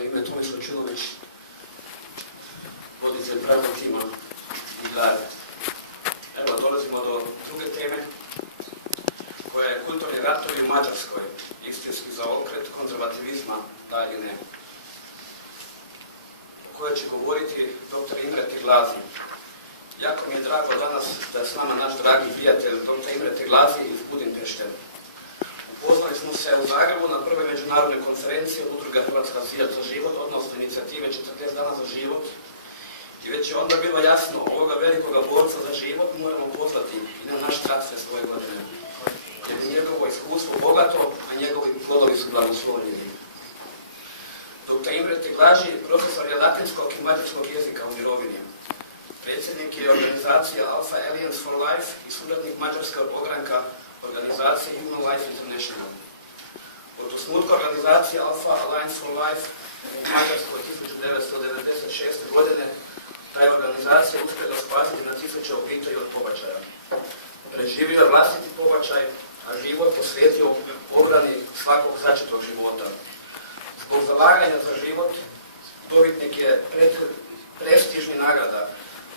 Moje ime je Tomislav, voditelj pravnog tima i Glade. Evo, dolazimo do druge teme, koja je kulturni ratovi u Mađarskoj, istinski zaokret konzervativizma, da ili ne, o kojoj će govoriti dr. Imre Téglasy. Jako mi je drago danas da je s nama naš dragi prijatelj, dr. Imre Téglasy iz Budimpešte. Upoznali smo se u Zagrebu na prvoj međunarodnoj konferenciji od udruga Hrvatska za život, odnosno inicijative 40 dana za život. I već je onda bilo jasno, ovoga velikoga borca za život moramo pozvati i na naš TradFest ove godine. Jer je njegovo iskustvo bogato, a njegovi plodovi su blagoslovljeni. Dr. Imre Téglasy, profesor je latinskog i mađarskog jezika u mirovini. Predsjednik je organizacije Alpha Alliance for Life i suradnik mađarskog ogranka organizacije Human Life International. Od osnutka organizacije Alpha Alliance for Life u Mađarskoj 1996. godine ta je organizacija uspjela spasiti na tisuće obitelji od pobačaja. Preživio je vlastiti pobačaj, a život posvetio obrani svakog začetog života. Zbog zalaganja za život dobitnik je prestižnih nagrada.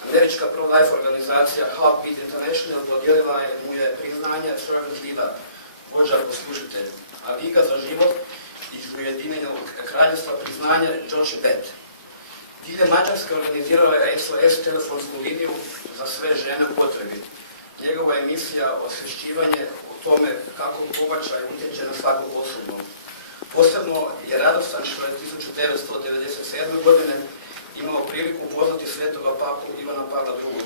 Američka pro-life organizacija Heartbeat International dodijelila mu je priznanje Servant Leader, vođa poslužitelj, a Liga za život iz Ujedinjenog kraljevstva priznanje George Bett. Diljem Mađarske organizirala je SOS telefonsku liniju za sve žene u potrebi. Njegova emisija osvješćivanje o tome kako pobačaj utječe na svaku osobu. Posebno je radostan što je 1997. godine imao priliku upoznati svetoga papu Ivana Pavla II.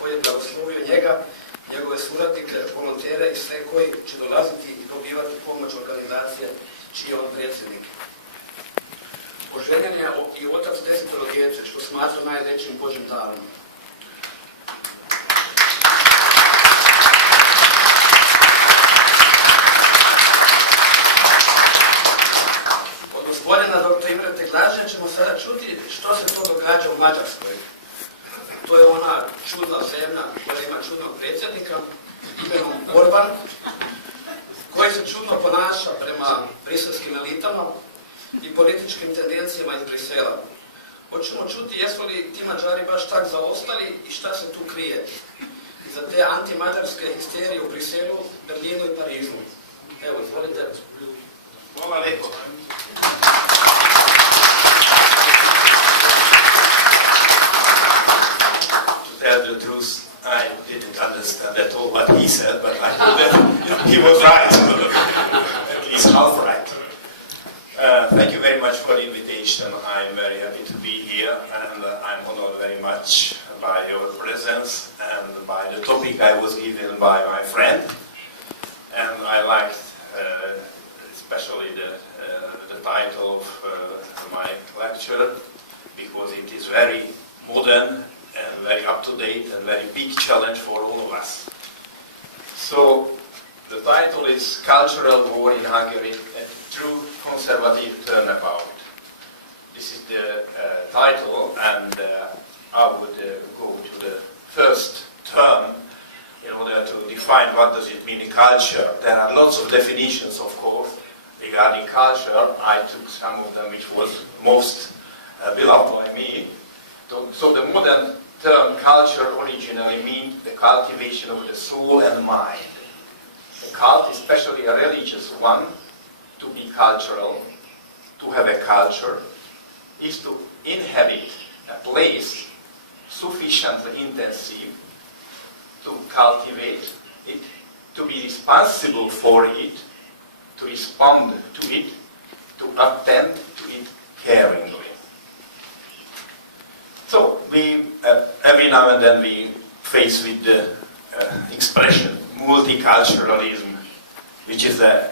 Koji je blagoslovio njega, njegove suradnike, volontere i sve koji će dolaziti i dobivati pomoć organizacije čiji je on predsjednik. Oženjen je i otac 10 djece, što smatra najvećim Božjim darom. Od gospodina dr. Imre Téglasy ćemo sada čuti što se to događa u Mađarskoj. To je ona čudna zemlja koja ima čudnog predsjednika imenom Orban, koji se čudno ponaša prema briselskim elitama i političkim tendencijama iz Brisela. Hoćemo čuti jesu li ti Mađari baš tak zaostali i šta se tu krije za te antimađarske histerije u Briselu, Berlinu i Parizu. Evo, izvolite. Hvala lijepo. To tell the truth, I didn't understand at all what he said, but I know that he was right. At least half right. Thank you very much for the invitation. I'm very happy to be here, and I'm honored very much by your presence and by the topic I was given by my friend. And I liked especially the title of my lecture, because it is very modern and very up-to-date and very big challenge for all of us. So the title is Cultural War in Hungary, a True Conservative Turnabout. This is the title, and I would go to the first term in order to define what does it mean in culture. There are lots of definitions, of course, regarding culture. I took some of them which was most beloved by me. So the modern term culture originally means the cultivation of the soul and mind. A cult, especially a religious one, to be cultural, to have a culture, is to inhabit a place sufficiently intensive to cultivate it, to be responsible for it, to respond to it, to attend to it caringly. So we, every now and then we face with the expression multiculturalism, which is a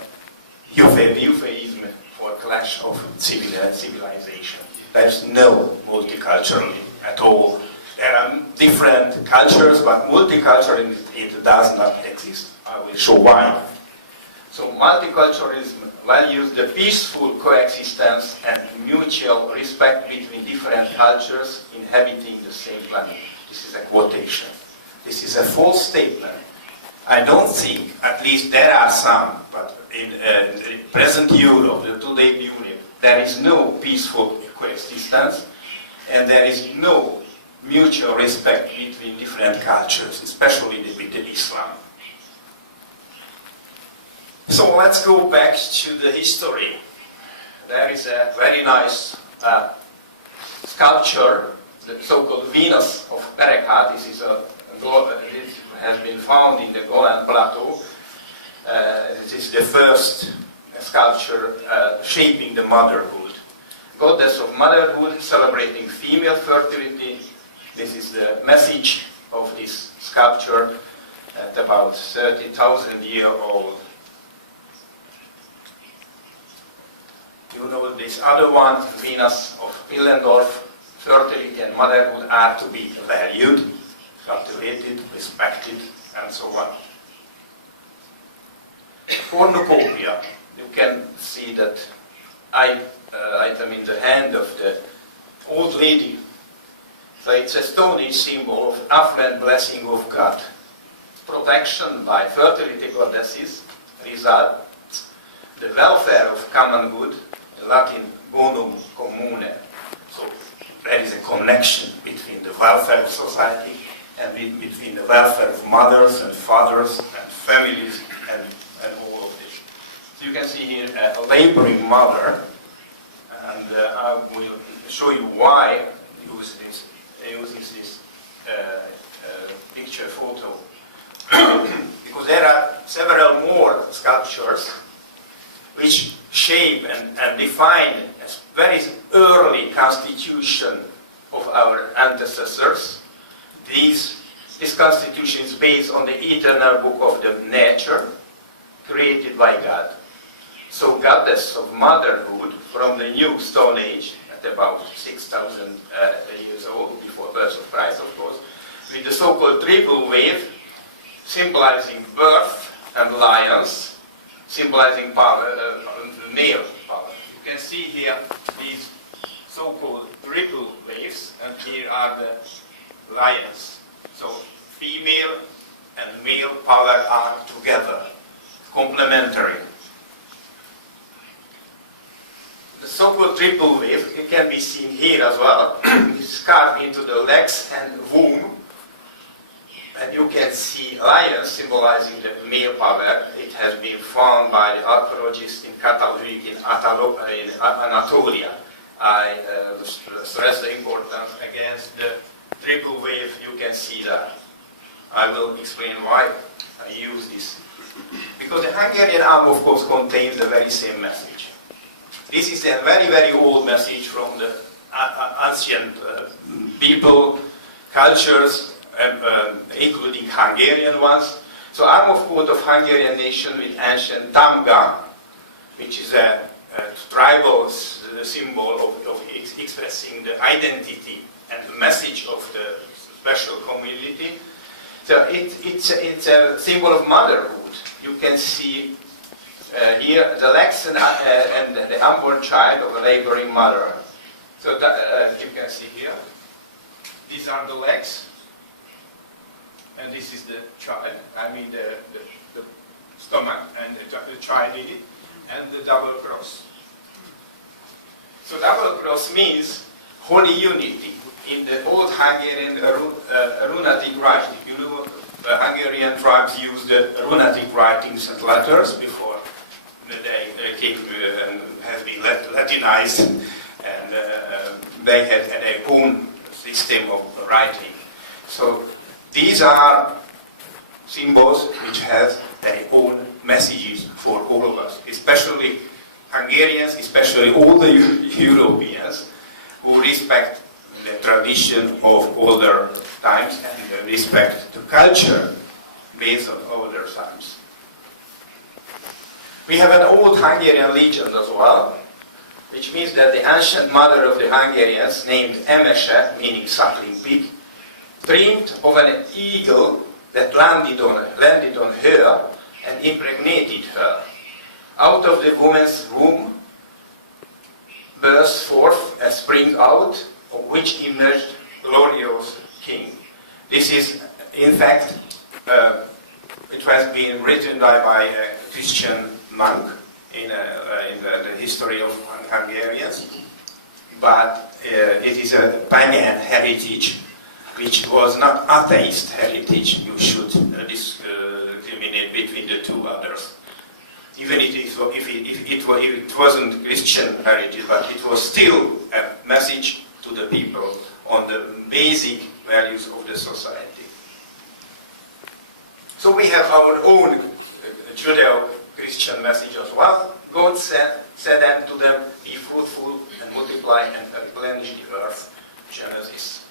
euphemism for clash of civilization. There's no multiculturalism at all. There are different cultures, but multiculturalism, it does not exist. I will show why. So multiculturalism values the peaceful coexistence and mutual respect between different cultures inhabiting the same planet. This is a quotation. This is a false statement. I don't think, at least there are some, but in present Europe, the today Union, there is no peaceful coexistence, and there is no mutual respect between different cultures, especially with the Islam. So let's go back to the history. There is a very nice sculpture, the so-called Venus of Berekha. This has been found in the Golan Plateau. This is the first sculpture shaping the motherhood. Goddess of motherhood, celebrating female fertility. This is the message of this sculpture at about 30,000 years old. You know this other one, Venus of Willendorf, fertility and motherhood are to be valued, cultivated, respected, and so on. Cornucopia, you can see that item in the hand of the old lady. So it's a Stone Age symbol of affluent blessing of God. Protection by fertility goddesses results the welfare of common good, in Latin bonum commune. So there is a connection between the welfare of society and between the welfare of mothers and fathers and families and all of this. So you can see here a laboring mother, and I will show you why I use this picture photo. Because there are several more sculptures which shape and define a very early constitution of our ancestors. This constitution is based on the eternal book of the nature created by God. So goddess of motherhood from the new Stone Age at about 6,000 years old, before birth of Christ of course, with the so-called triple wave symbolizing birth and lions, symbolizing power, male power. You can see here these so-called triple waves, and here are the lions. So female and male power are together, complementary. The so-called triple wave, it can be seen here as well. It's carved into the legs and womb. And you can see lions symbolizing the male power. It has been found by the archaeologists in Catalunya, in Anatolia. I stress the importance against the triple wave. You can see that. I will explain why I use this. Because the Hungarian arm, of course, contains the very same message. This is a very, very old message from the ancient people, cultures, including Hungarian ones. So arm of coat of Hungarian nation with ancient tamga, which is a tribal symbol of expressing the identity and the message of the special community. So it's a symbol of motherhood. You can see here the legs and the unborn child of a laboring mother. So that, you can see here, these are the legs. And this is the child, I mean the stomach, and the child in it, and the double cross. So double cross means holy unity. In the old Hungarian runic writing, you know, the Hungarian tribes used the runic writings and letters before they came and has been Latinized, and they had their own system of writing. So these are symbols which have their own messages for all of us, especially Hungarians, especially all the Europeans who respect the tradition of older times and respect the culture based on older times. We have an old Hungarian legend as well, which means that the ancient mother of the Hungarians, named Emese, meaning suckling pig, dreamed of an eagle that landed on her and impregnated her. Out of the woman's womb burst forth a spring out, of which emerged glorious king. This is, in fact, it has been written by a Christian monk in the history of Hungarians, but it is a pagan heritage, which was not atheist heritage. You should discriminate between the two others. Even if it wasn't Christian heritage, but it was still a message to the people on the basic values of the society. So we have our own Judeo-Christian message as well. God said unto them, be fruitful and multiply and replenish the earth. Genesis.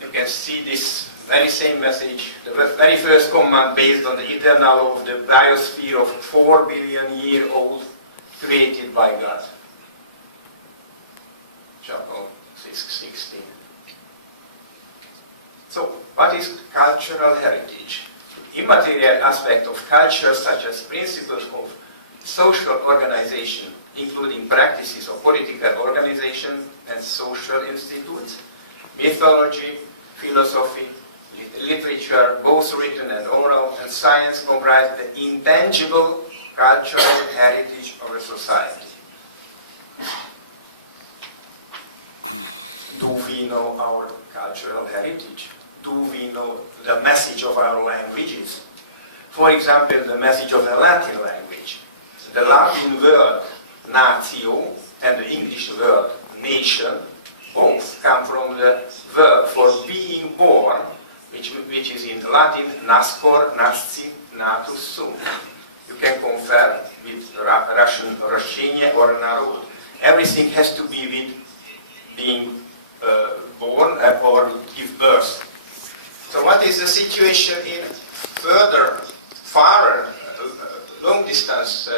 You can see this very same message, the very first command based on the eternal law of the biosphere of 4 billion year old created by God. Chapter 16. So, what is cultural heritage? The immaterial aspect of culture, such as principles of social organization, including practices of political organization and social institutes, mythology, philosophy, literature, both written and oral, and science comprise the intangible cultural heritage of a society. Do we know our cultural heritage? Do we know the message of our languages? For example, the message of the Latin language. The Latin word natio and the English word nation both come from the verb for being born, which is in Latin nascor, nasci, natus sum. You can compare with Russian Roshchenie or narod. Everything has to be with being born or give birth. So what is the situation in farther, long-distance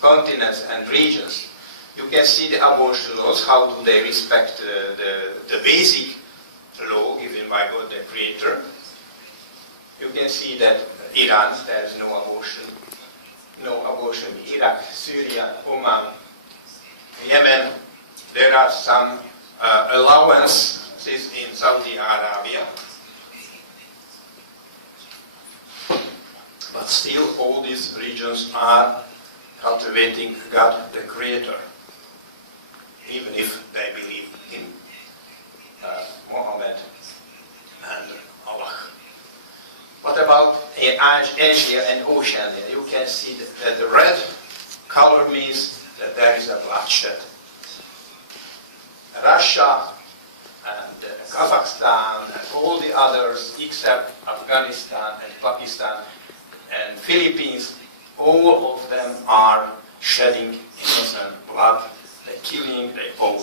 continents and regions? You can see the abortion laws, how do they respect the basic law given by God the Creator. You can see that Iran, there is no abortion. No abortion in Iraq, Syria, Oman, Yemen. There are some allowances in Saudi Arabia. But still all these regions are cultivating God the Creator, even if they believe in Mohammed and Allah. What about Asia and Oceania? You can see that the red color means that there is a bloodshed. Russia and Kazakhstan and all the others except Afghanistan and Pakistan and Philippines, all of them are shedding innocent blood. They're killing their own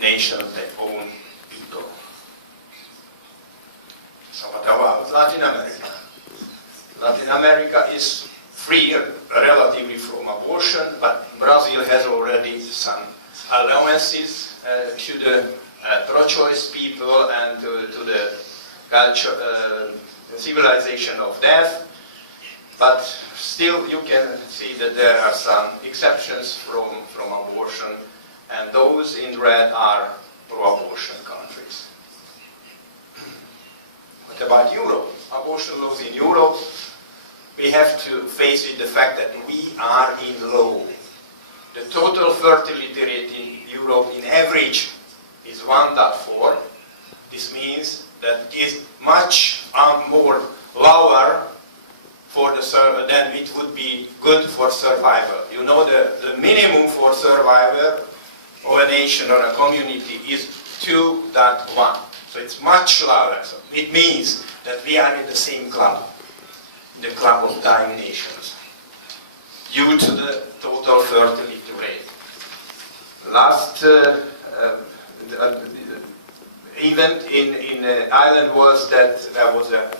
nation, their own people. So what about Latin America? Latin America is free relatively from abortion, but Brazil has already some allowances to the pro-choice people and to the culture, civilization of death. But still you can see that there are some exceptions from abortion, and those in red are pro-abortion countries. What about Europe? Abortion laws in Europe, we have to face with the fact that we are in low. The total fertility rate in Europe in average is 1.4. This means that it is much more lower for then it would be good for survival. You know, the minimum for survival of a nation or a community is 2.1. So it's much lower. So it means that we are in the same club, the club of dying nations, due to the total fertility rate. Last event in Ireland was that there was a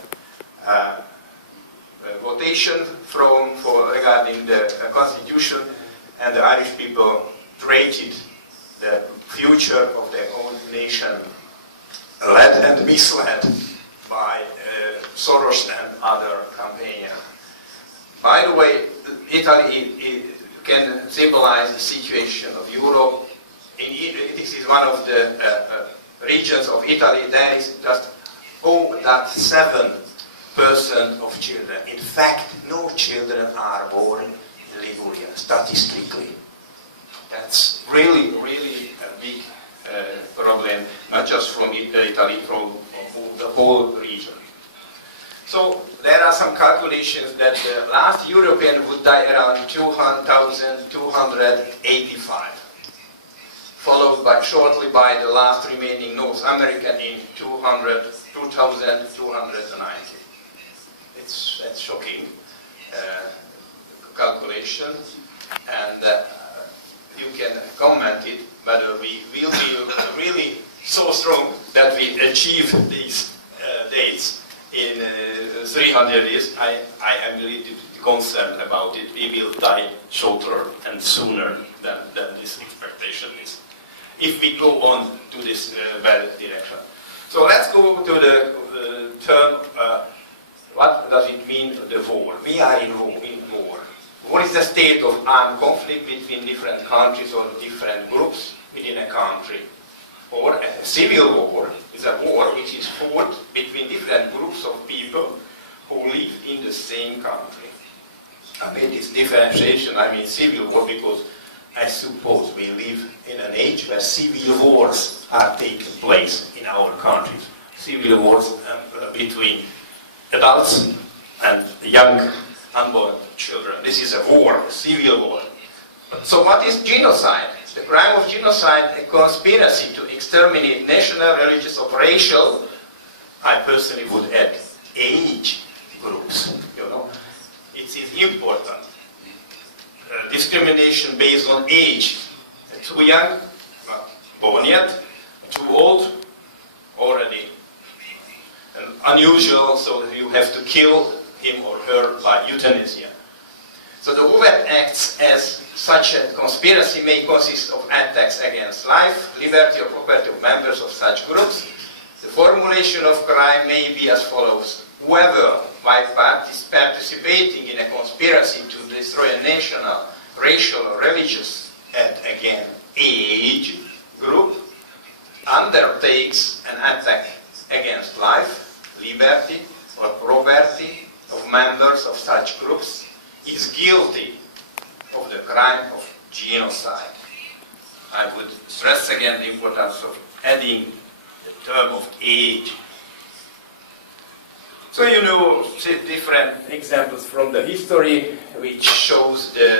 votation regarding the constitution, and the Irish people traded the future of their own nation, led and misled by Soros and other campaigns. By the way, Italy can symbolize the situation of Europe. This is one of the regions of Italy. There is just 0.7% of children. In fact, no children are born in Liguria, statistically. That's really, really a big problem, not just from Italy, from the whole region. So there are some calculations that the last European would die around 2,285, followed shortly by the last remaining North American in 2,290. That's shocking calculation, and you can comment it whether we will be really so strong that we achieve these dates in 300 years. I am really concerned about it. We will die shorter and sooner than this expectation is, if we go on to this bad direction. So let's go to the term, what does it mean, the war? We are in war. War is the state of armed conflict between different countries or different groups within a country. Or a civil war is a war which is fought between different groups of people who live in the same country. I made this differentiation, I mean civil war, because I suppose we live in an age where civil wars are taking place in our countries. Civil wars between adults and young unborn children. This is a war, a civil war. So what is genocide? The crime of genocide, a conspiracy to exterminate national, religious, or racial, I personally would add, age groups. It is important. Discrimination based on age. Too young, not born yet. Too old, already unusual, so you have to kill him or her by euthanasia. So the overt acts as such a conspiracy may consist of attacks against life, liberty, or property of members of such groups. The formulation of crime may be as follows. Whoever, by participating in a conspiracy to destroy a national, racial, or religious, and again, age group, undertakes an attack against life, liberty, or property of members of such groups is guilty of the crime of genocide. I would stress again the importance of adding the term of age. So different examples from the history which shows the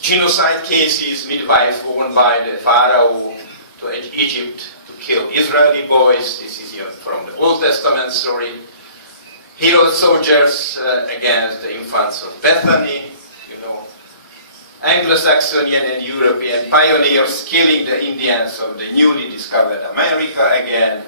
genocide cases, midwives born by the Pharaoh to Egypt to kill Israeli boys. This is from the Old Testament story. Hero soldiers against the infants of Bethany, Anglo-Saxon and European pioneers killing the Indians of the newly discovered America again,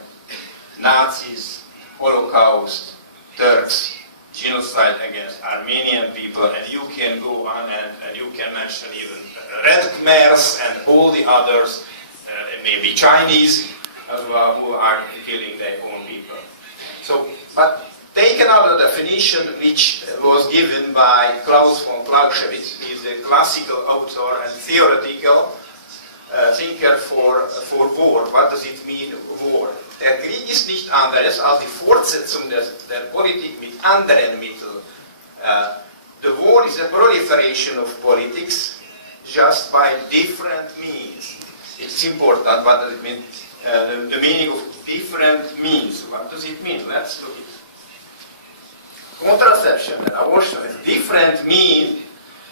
Nazis, Holocaust, Turks, genocide against Armenian people, and you can go on and you can mention even Red Khmers and all the others, maybe Chinese as well, who are killing their own people. So, but take another definition which was given by Klaus von Clausewitz, who is a classical author and theoretical thinker for war. What does it mean, war? Der Krieg ist nicht anderes als die Fortsetzung der Politik mit anderen Mitteln. The war is a proliferation of politics just by different means. It's important. What does it mean? The meaning of different means. What does it mean? Let's look at it. Contraception and abortion is different means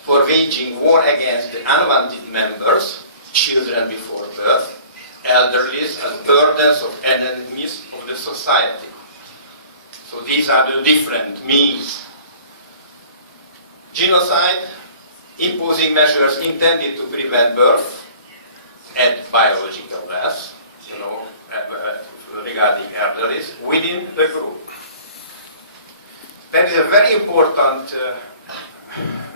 for waging war against the unwanted members, children before birth, elderly, as burdens of enemies of the society. So these are the different means. Genocide, imposing measures intended to prevent birth and biological death, regarding elderly, within the group. There is a very important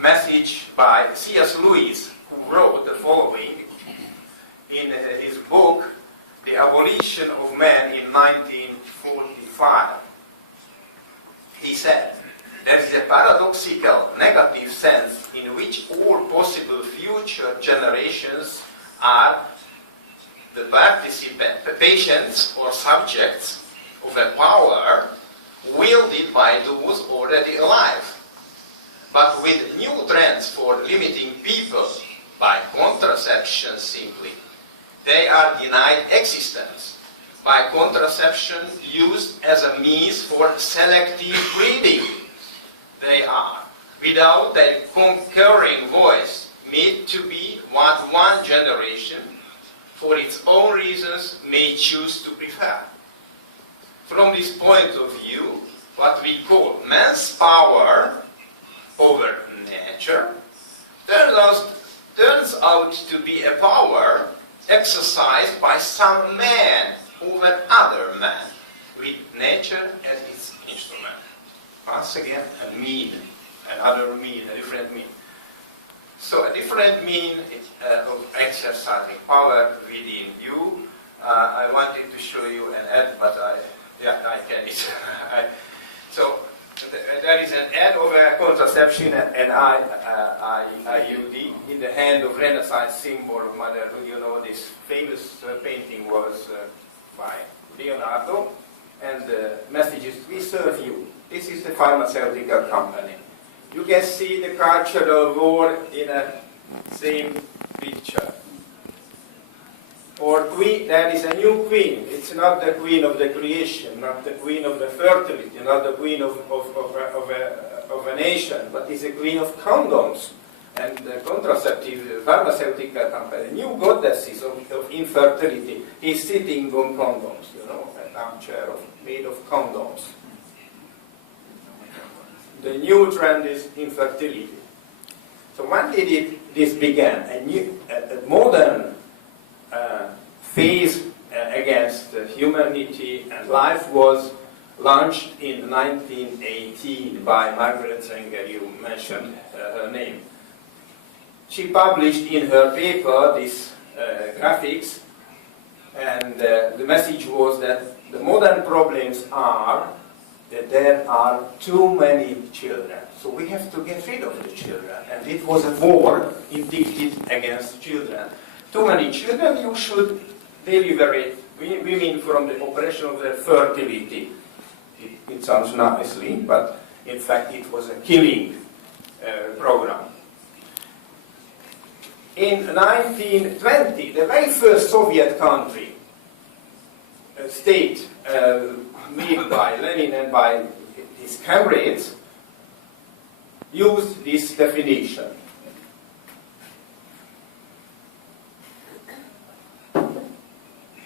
message by C.S. Lewis, who wrote the following in his book, The Abolition of Man in 1945. He said, there is a paradoxical negative sense in which all possible future generations are the patients or subjects of a power wielded by those already alive. but with new trends for limiting people by contraception simply. They are denied existence by contraception used as a means for selective breeding. They are, without their concurring voice, made to be what one generation, for its own reasons, may choose to prefer. From this point of view, what we call man's power over nature turns out to be a power exercised by some man over other man, with nature as its instrument. Once again, a mean, another mean, a different mean. So a different mean of exercising power within you. I wanted to show you an ad, but I can't. So there is an ad of a contraception and IUD in the hand of Renaissance symbol of motherhood. You know, this famous painting was by Leonardo, and the message is, we serve you. This is the pharmaceutical company. You can see the cultural war in a same picture. Or queen, there is a new queen. It's not the queen of the creation, not the queen of the fertility, not the queen of a nation, but it's a queen of condoms. And the contraceptive pharmaceutical company, new goddesses of infertility, is sitting on condoms, you know, an armchair made of condoms. The new trend is infertility. So when did this begin? A modern phase against humanity and life was launched in 1918 by Margaret Sanger. You mentioned her name. She published in her paper these graphics, and the message was that the modern problems are that there are too many children. So we have to get rid of the children. And it was a war indicted against children. Too many children, you should deliberate women from the oppression of their fertility. It sounds nicely, but in fact it was a killing program. In 1920, the very first Soviet country, state made by Lenin and by his comrades, used this definition.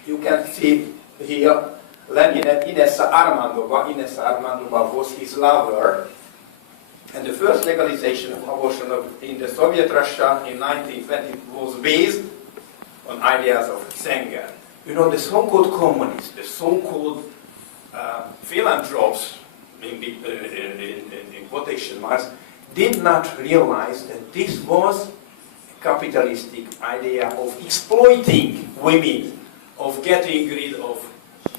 You can see here Lenin and Ines Armandova. Ines Armandova was his lover. And the first legalization of abortion in the Soviet Russia in 1920 was based on ideas of Sanger. You know, the so-called communists, the so-called philanthropes, in quotation marks, did not realize that this was a capitalistic idea of exploiting women, of getting rid of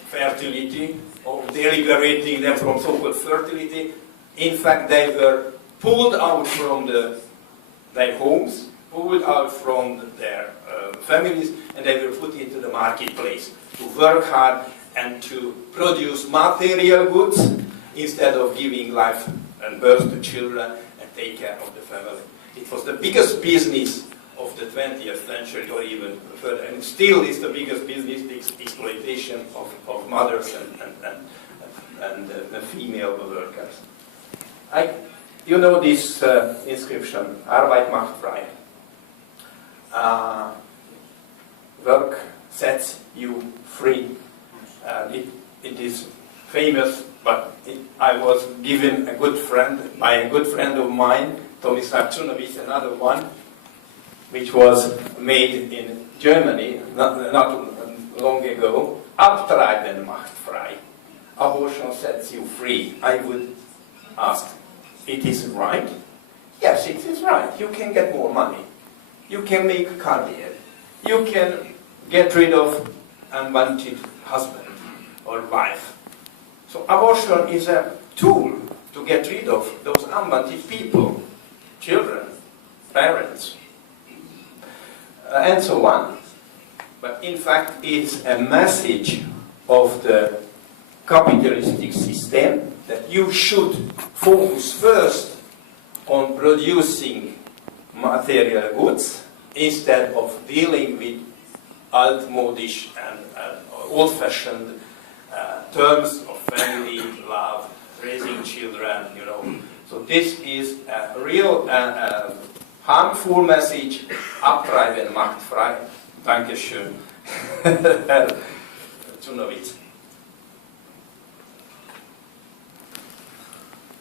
fertility, of deliberating them from so-called fertility. In fact, they were pulled out from their homes, pulled out from their families, and they were put into the marketplace to work hard and to produce material goods instead of giving life and birth to children and take care of the family. It was the biggest business of the 20th century, or even further, and still is the biggest business, the exploitation of mothers and female workers. You know this inscription, Arbeit macht frei. Work sets you free. It is famous, but I was given by a good friend of mine, Tommy Sarchunovic, another one, which was made in Germany not long ago. Abtreiben macht frei. Abortion sets you free. I would ask, it is right? Yes, it is right. You can get more money. You can make a career. You can get rid of unwanted husband or wife. So abortion is a tool to get rid of those unwanted people, children, parents, and so on. But in fact, it's a message of the capitalistic system that you should focus first on producing material goods instead of dealing with altmodish and old-fashioned terms of family, love, raising children, you know. So this is a real harmful message, abtreiben macht frei. Dankeschön.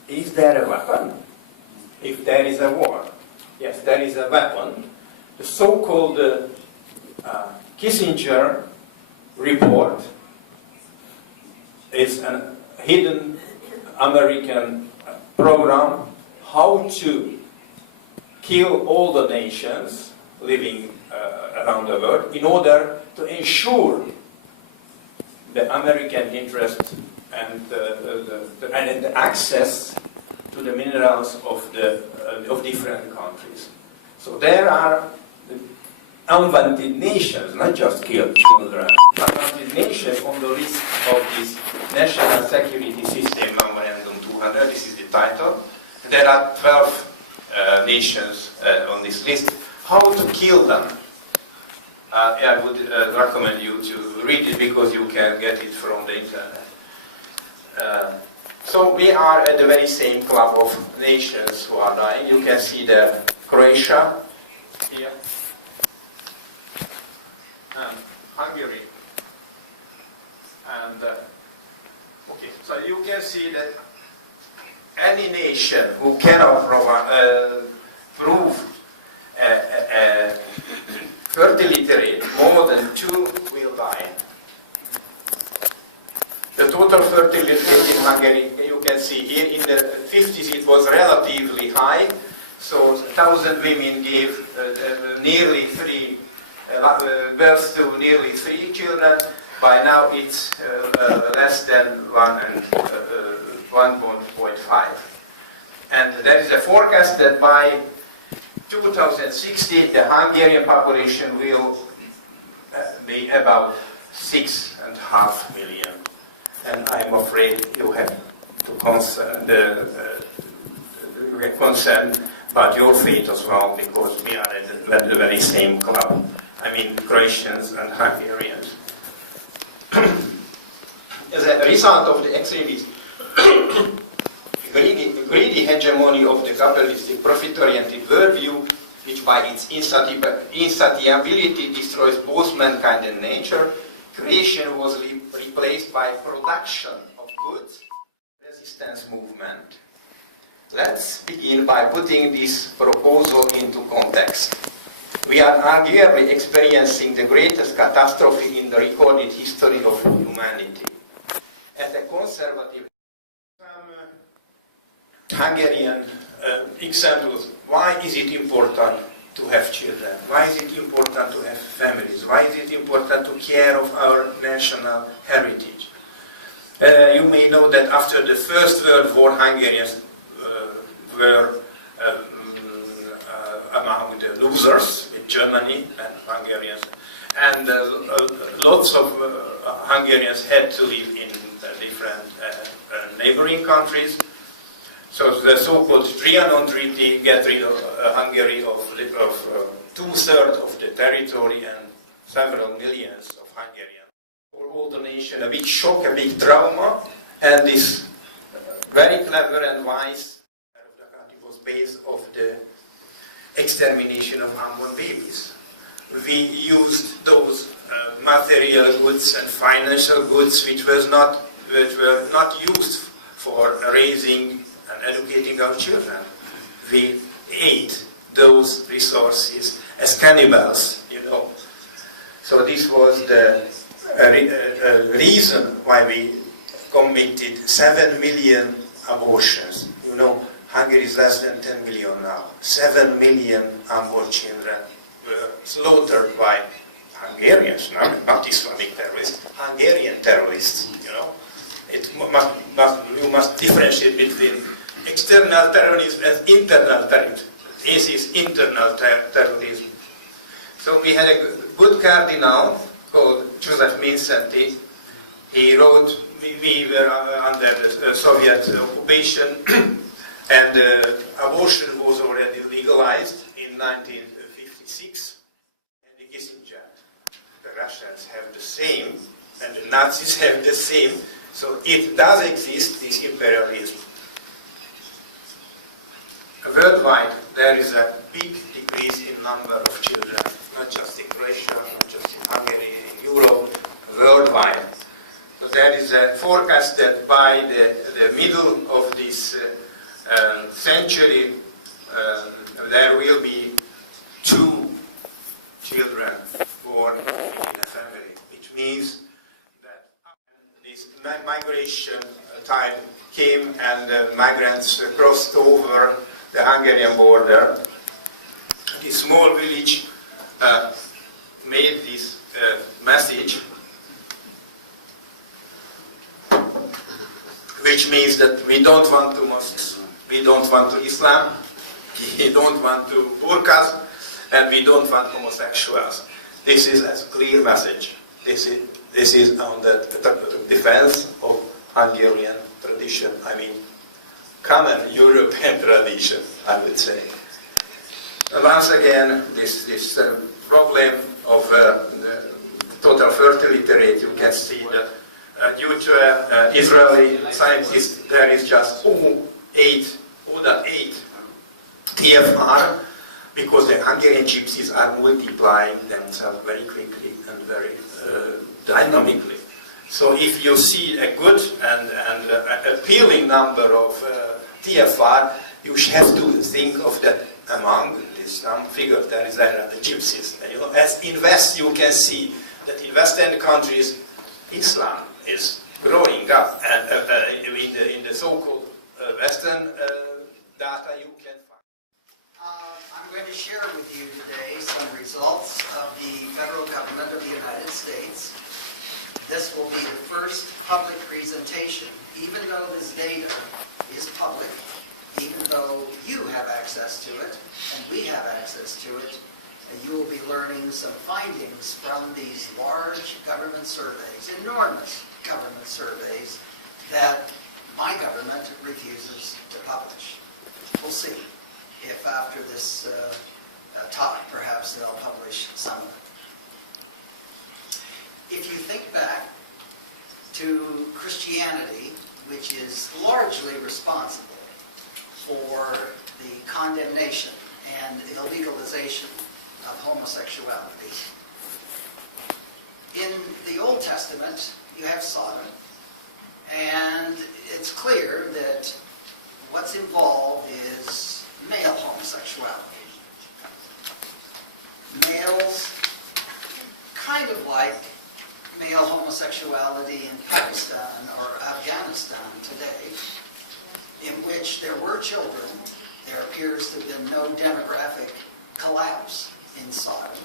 Is there a weapon? If there is a war, yes, there is a weapon. The so-called Kissinger report is a hidden American program how to kill all the nations living around the world in order to ensure the American interest and the access to the minerals of different countries. So there are unwanted nations, not just killed children, unwanted nations on the list of this National Security System Memorandum 200. This is the title. There are 12 nations on this list. How to kill them? I would recommend you to read it because you can get it from the internet. So we are at the very same club of nations who are dying. You can see the Croatia here, and Hungary, and okay. So you can see that any nation who cannot prove fertility rate more than 2 will die. The total fertility rate in Hungary, you can see here, in the 50s it was relatively high, so 1,000 women gave nearly 3 birth to nearly 3 children. By now it's less than 1.5. And there is a forecast that by 2060 the Hungarian population will be about 6.5 million. And I'm afraid you have to concern about your fate as well, because we are at the very same club. I mean, Croatians and Hungarians. As a result of the extremist greedy hegemony of the capitalistic profit-oriented worldview, which by its insatiability destroys both mankind and nature, creation was replaced by production of goods, resistance movement. Let's begin by putting this proposal into context. We are arguably experiencing the greatest catastrophe in the recorded history of humanity. As a conservative, some Hungarian examples. Why is it important to have children? Why is it important to have families? Why is it important to care of our national heritage? You may know that after the First World War, Hungarians were among the losers with Germany and Hungarians. And lots of Hungarians had to live in different neighboring countries. So the so-called Trianon Treaty get rid of Hungary of 2/3 of the territory and several millions of Hungarians. For all the nation, a big shock, a big trauma, and this very clever and wise country was based on the extermination of unborn babies. We used those material goods and financial goods which were not used for raising and educating our children. We ate those resources as cannibals, you know. So this was the reason why we committed 7 million abortions. You know, Hungary is less than 10 million now. 7 million unborn children were slaughtered by Hungarians, not Islamic terrorists, Hungarian terrorists, you know. You must differentiate between external terrorism and internal terrorism. This is internal terrorism. So we had a good cardinal called Joseph Mindszenty. He wrote, we were under the Soviet occupation, And abortion was already legalized in 1956. And the Kissinger, the Russians have the same, and the Nazis have the same. So it does exist, this imperialism. Worldwide, there is a big decrease in number of children, not just in Croatia, not just in Hungary, in Europe, worldwide. So there is a forecast that by the middle of this century, there will be 2 children born in a family, which means that this migration time came and migrants crossed over the Hungarian border. This small village made this message, which means that we don't want to mosques, we don't want to Islam, we don't want to burqas, and we don't want homosexuals. This is a clear message. This is on the defense of Hungarian tradition. I mean, common European tradition, I would say. Once again, this problem of total fertility rate, you can see that due to Israeli scientists, there is just 0.8 TFR, because the Hungarian gypsies are multiplying themselves very quickly and very dynamically. So if you see a good and appealing number of TFR, you have to think of that among these figures there is the gypsies. And, as in West, you can see that in Western countries, Islam is growing up, and in the so-called Western data you can find. I'm going to share with you today some results of the federal government of the United States. This will be the first public presentation, even though this data is public, even though you have access to it, and we have access to it, and you will be learning some findings from these large government surveys, enormous government surveys, that my government refuses to publish. We'll see if after this talk, perhaps they'll publish some of it. If you think back to Christianity, which is largely responsible for the condemnation and illegalization of homosexuality, in the Old Testament you have Sodom, and it's clear that what's involved is male homosexuality. Males, kind of like male homosexuality in Pakistan or Afghanistan today, in which there were children. There appears to have been no demographic collapse in Sodom.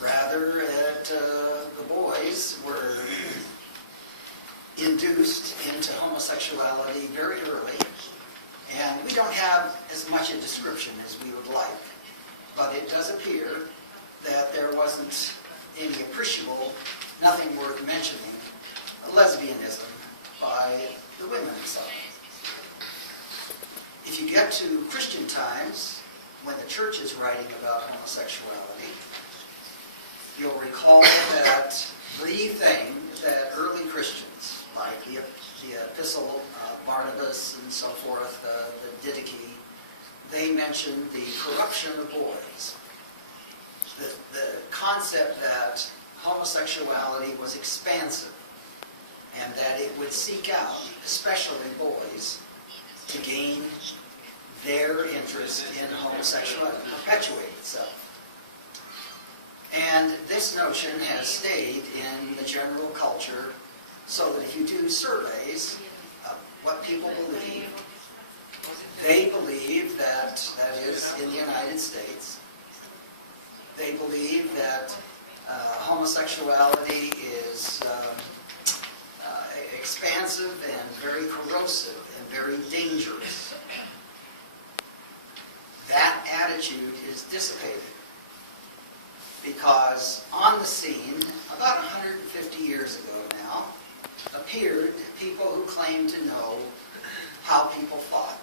Rather, the boys were induced into homosexuality very early, and we don't have as much a description as we would like, but it does appear that there wasn't any appreciable, nothing worth mentioning, lesbianism by the women of Sodom. If you get to Christian times, when the church is writing about homosexuality, you'll recall that the thing that early Christians, like the Epistle of Barnabas and so forth, the Didache, they mentioned the corruption of boys. The concept that homosexuality was expansive and that it would seek out, especially boys, to gain their interest in homosexuality, perpetuate itself. And this notion has stayed in the general culture, so that if you do surveys of what people believe, they believe that is in the United States, they believe that homosexuality is expansive and very corrosive and very dangerous. That attitude is dissipated because on the scene, about 150 years ago now, appeared people who claimed to know how people thought.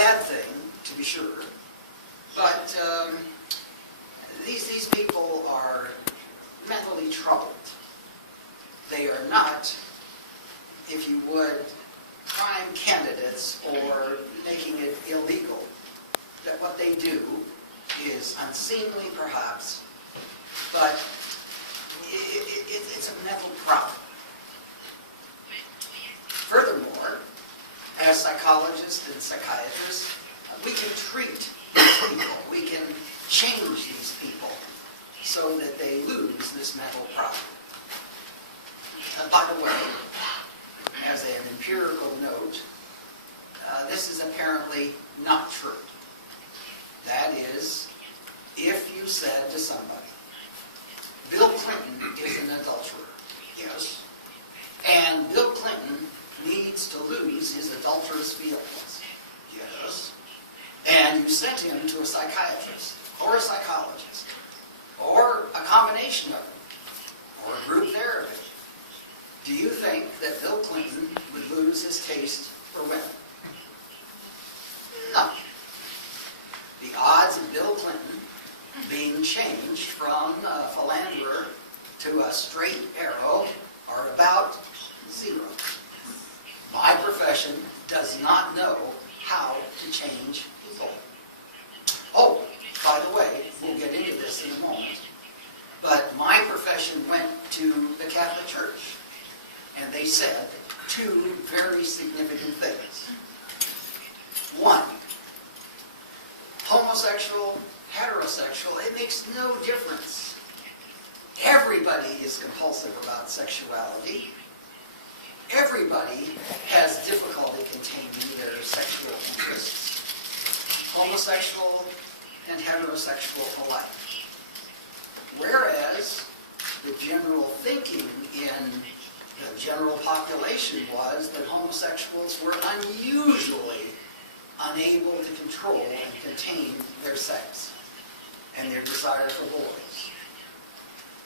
bad thing, to be sure, but these people are mentally troubled. They are not, if you would, prime candidates or making it illegal. That what they do is unseemly, perhaps, but it's a mental problem. Furthermore, as psychologists and psychiatrists, we can treat these people. We can change these people so that they lose this mental problem. By the way, as an empirical note, this is apparently not true. That is, if you said to somebody, Bill Clinton is an adulterer, yes, and Bill Clinton needs to lose his adulterous feelings, yes, and you sent him to a psychiatrist, or a psychologist, or a combination of them, or a group therapy, do you think that Bill Clinton would lose his taste for women? No. The odds of Bill Clinton being changed from a philanderer to a straight arrow are about 0. My profession does not know how to change people. Oh, by the way, we'll get into this in a moment, but my profession went to the Catholic Church, and they said 2 very significant things. 1, homosexual, heterosexual, it makes no difference. Everybody is compulsive about sexuality. Everybody has difficulty containing their sexual interests, homosexual and heterosexual alike. Whereas the general thinking in the general population was that homosexuals were unusually unable to control and contain their sex and their desire for boys.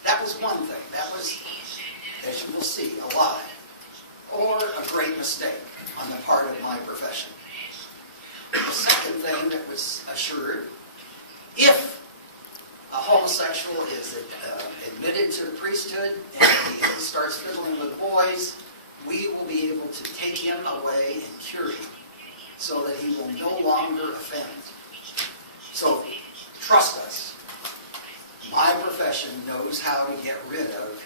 That was one thing. That was, as you will see, a lie, or a great mistake on the part of my profession. The second thing that was assured, if a homosexual is admitted to the priesthood and he starts fiddling with boys, we will be able to take him away and cure him so that he will no longer offend. So, trust us. My profession knows how to get rid of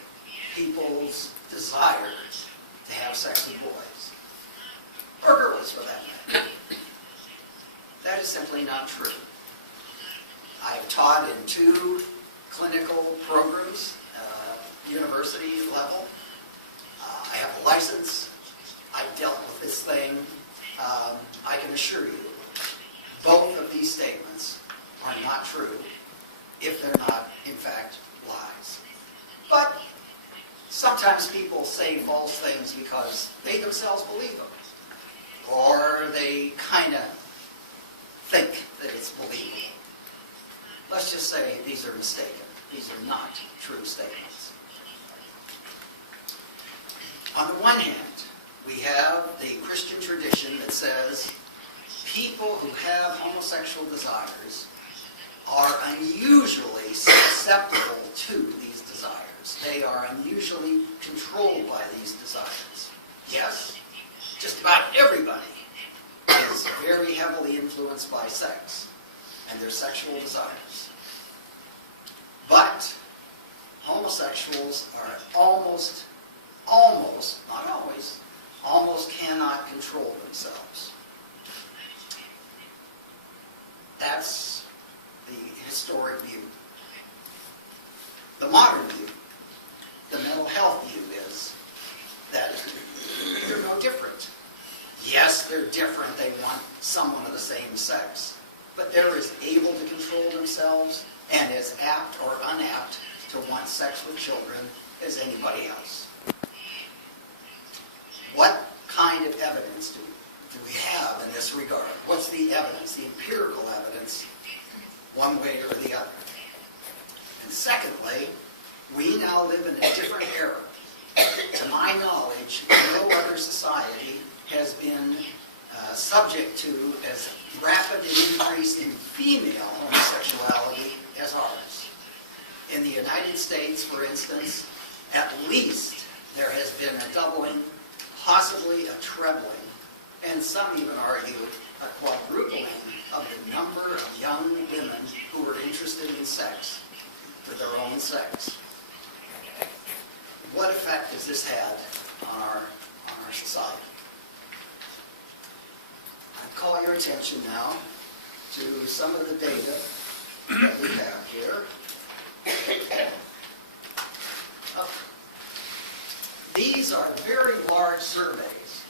people's desire to have sex with boys. Or girls, for that matter. That is simply not true. I have taught in 2 clinical programs, university level. I have a license. I've dealt with this thing. I can assure you, both of these statements are not true if they're not, in fact, lies. But sometimes people say false things because they themselves believe them. Or they kind of think that it's believable. Let's just say these are mistaken. These are not true statements. On the one hand, we have the Christian tradition that says people who have homosexual desires are unusually susceptible to these desires. They are unusually controlled by these desires. Yes, just about everybody is very heavily influenced by sex and their sexual desires. But homosexuals are almost, not always, almost cannot control themselves. That's the historic view. The modern view, the mental health view, is that they're no different. Yes, they're different. They want someone of the same sex. But they're as able to control themselves and as apt or unapt to want sex with children as anybody else. What kind of evidence do we have in this regard? What's the evidence, the empirical evidence, one way or the other? And secondly, we now live in a different era. To my knowledge, no other society has been subject to as female homosexuality as ours. In the United States, for instance, at least there has been a doubling, possibly a trebling, and some even argue a quadrupling of the number of young women who are interested in sex for their own sex. What effect has this had on our society? I call your attention now to some of the data that we have here. These are very large surveys.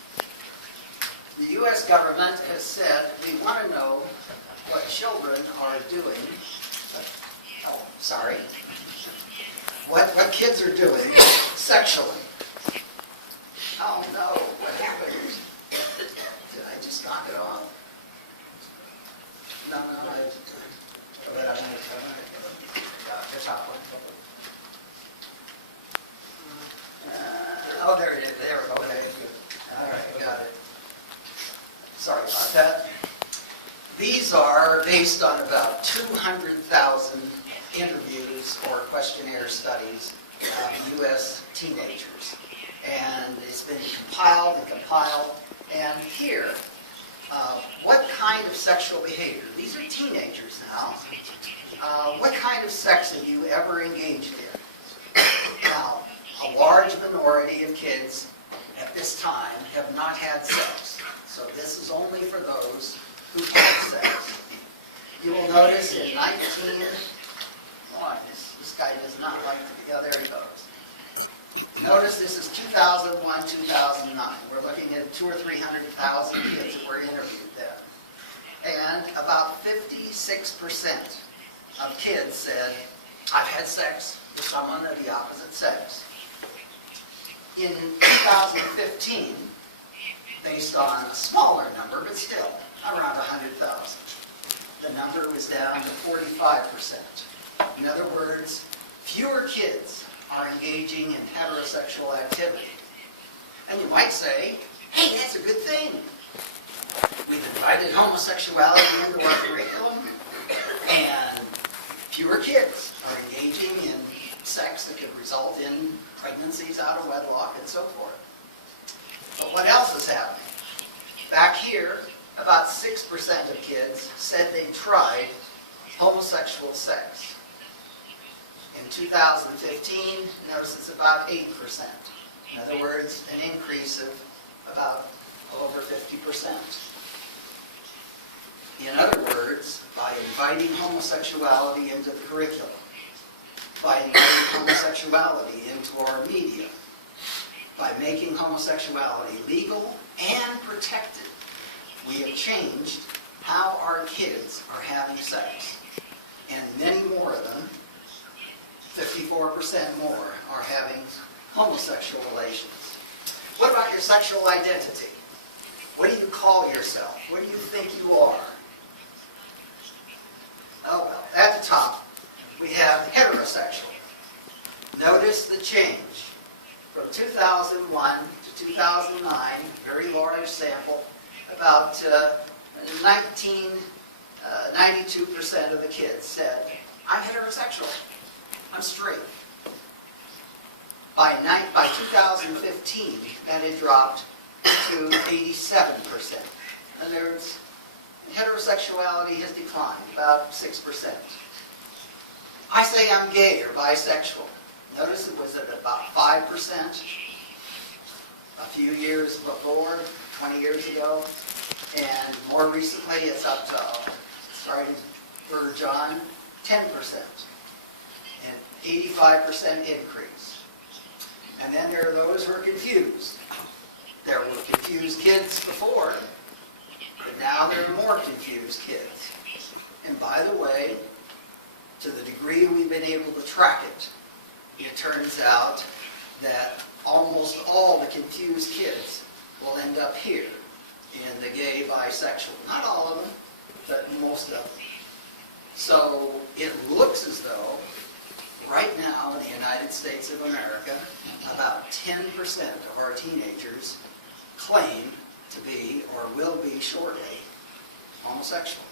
The U.S. government has said we want to know what children are doing. Oh, sorry. What kids are doing sexually. Oh no, what happened? Did I just knock it off? No, the top one. Oh, there it is. There we go. All right, got it. Sorry about that. These are based on about 200,000 interviews or questionnaire studies of U.S. teenagers. And it's been compiled. And here, what kind of sexual behavior? These are teenagers now. What kind of sex have you ever engaged in? Now, a large minority of kids at this time have not had sex. So this is only for those who had sex. You will notice in 19... This guy does not like to be... Oh, there he goes. Notice this is 2001, 2009. We're looking at 200,000 or 300,000 kids that were interviewed then. And about 56% of kids said, I've had sex with someone of the opposite sex. In 2015, based on a smaller number, but still around 100,000, the number was down to 45%. In other words, fewer kids are engaging in heterosexual activity. And you might say, hey, that's a good thing. We've invited homosexuality into our curriculum, and fewer kids are engaging in sex that could result in pregnancies out of wedlock and so forth. But what else is happening? Back here, about 6% of kids said they tried homosexual sex. In 2015, notice it's about 8%. In other words, an increase of about over 50%. In other words, by inviting homosexuality into the curriculum, by inviting homosexuality into our media, by making homosexuality legal and protected, we have changed how our kids are having sex. And many more of them, 54% more, are having homosexual relations. What about your sexual identity? What do you call yourself? What do you think you are? Oh well, at the top, we have heterosexual. Notice the change. From 2001 to 2009, very large sample, about 92% of the kids said, I'm heterosexual, I'm straight. By 2015, that had dropped to 87%. In other words, heterosexuality has declined about 6%. I say I'm gay or bisexual. Notice it was at about 5% a few years before, 20 years ago. And more recently, it's up to, starting to verge on, 10%. An 85% increase. And then there are those who are confused. There were confused kids before, but now there are more confused kids. And by the way, to the degree we've been able to track it, it turns out that almost all the confused kids will end up here in the gay bisexual. Not all of them, but most of them. So it looks as though right now in the United States of America, about 10% of our teenagers claim to be or will be shortly homosexual.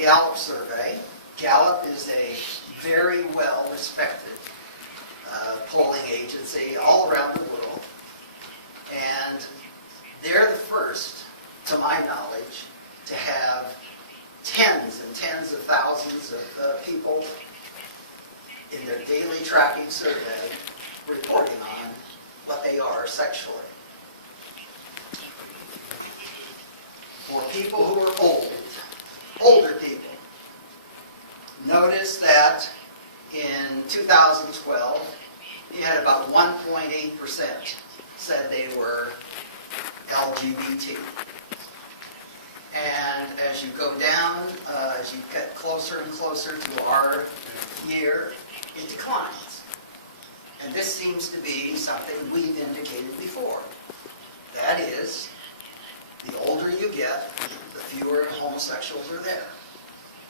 Gallup survey. Gallup is a very well-respected polling agency all around the world. And they're the first, to my knowledge, to have tens and tens of thousands of people in their daily tracking survey reporting on what they are sexually. For people who are older people, notice that in 2012, you had about 1.8% said they were LGBT. And as you go down, as you get closer and closer to our year, it declines. And this seems to be something we've indicated before. That is, the older you get, the fewer homosexuals are there.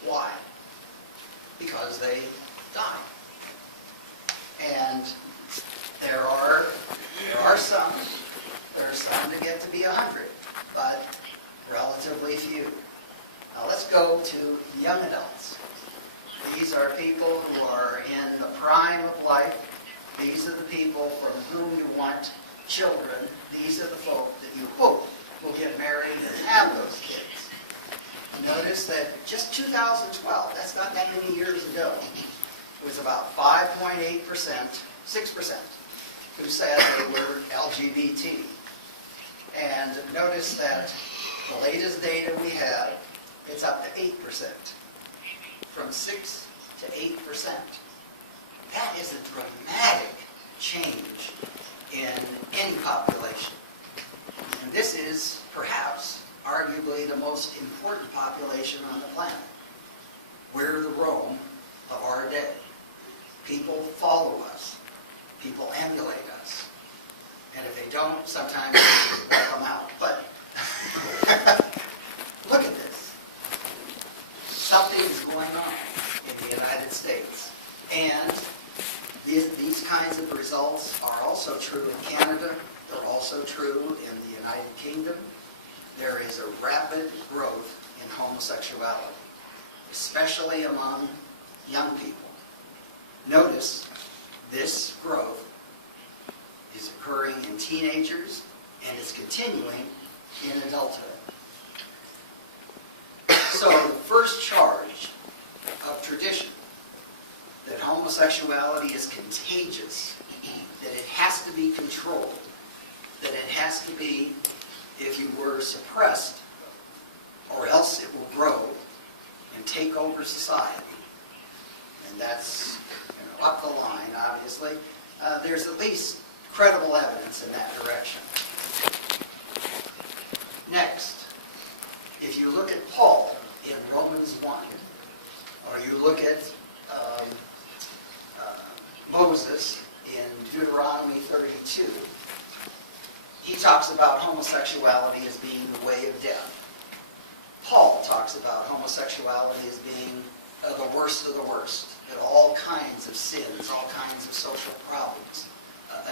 Why? Because they die. And there are some that get to be 100, but relatively few. Now let's go to young adults. These are people who are in the prime of life. These are the people from whom you want children. These are the folk that you hope will get married and have those kids. Notice that just 2012, that's not that many years ago, it was about 5.8%, 6%, who said they were LGBT. And notice that the latest data we have, it's up to 8%, from 6 to 8%. That is a dramatic change in any population. And this is perhaps arguably the most important population on the planet. We're the Rome of our day. People follow us. People emulate us. And if they don't, sometimes we let them out. But look at this. Something is going on in the United States. And these kinds of results are also true in Canada. They're also true in the United Kingdom. There is a rapid growth in homosexuality, especially among young people. Notice this growth is occurring in teenagers and it's continuing in adulthood. So the first charge of tradition, that homosexuality is contagious, that it has to be controlled, that it has to be, if you were, suppressed, or else it will grow and take over society. And that's up the line, obviously. There's at least credible evidence in that direction. Next, if you look at Paul in Romans 1, or you look at Moses in Deuteronomy 32, he talks about homosexuality as being the way of death. Paul talks about homosexuality as being the worst of the worst, that all kinds of sins, all kinds of social problems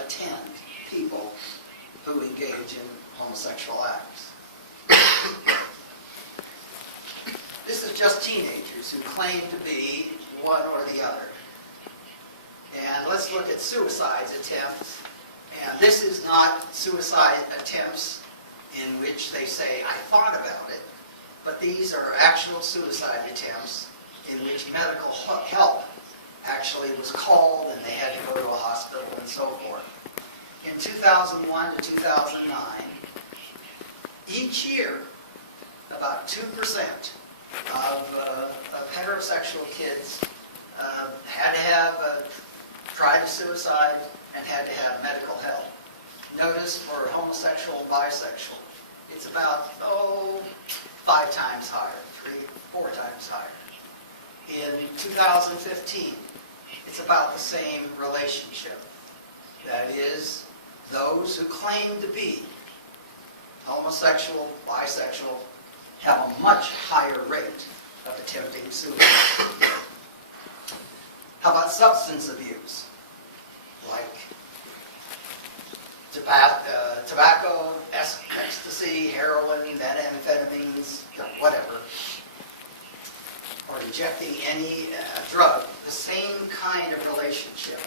attend people who engage in homosexual acts. This is just teenagers who claim to be one or the other. And let's look at suicide attempts. And this is not suicide attempts in which they say, I thought about it, but these are actual suicide attempts in which medical help actually was called and they had to go to a hospital and so forth. In 2001 to 2009, each year, about 2% of heterosexual kids had to have tried to suicide and had to have medical help. Notice for homosexual and bisexual, it's about, 5 times higher, 4 times higher. In 2015, it's about the same relationship. That is, those who claim to be homosexual, bisexual, have a much higher rate of attempting suicide. How about substance abuse? Like tobacco, ecstasy, heroin, methamphetamines, whatever. or injecting any drug, the same kind of relationship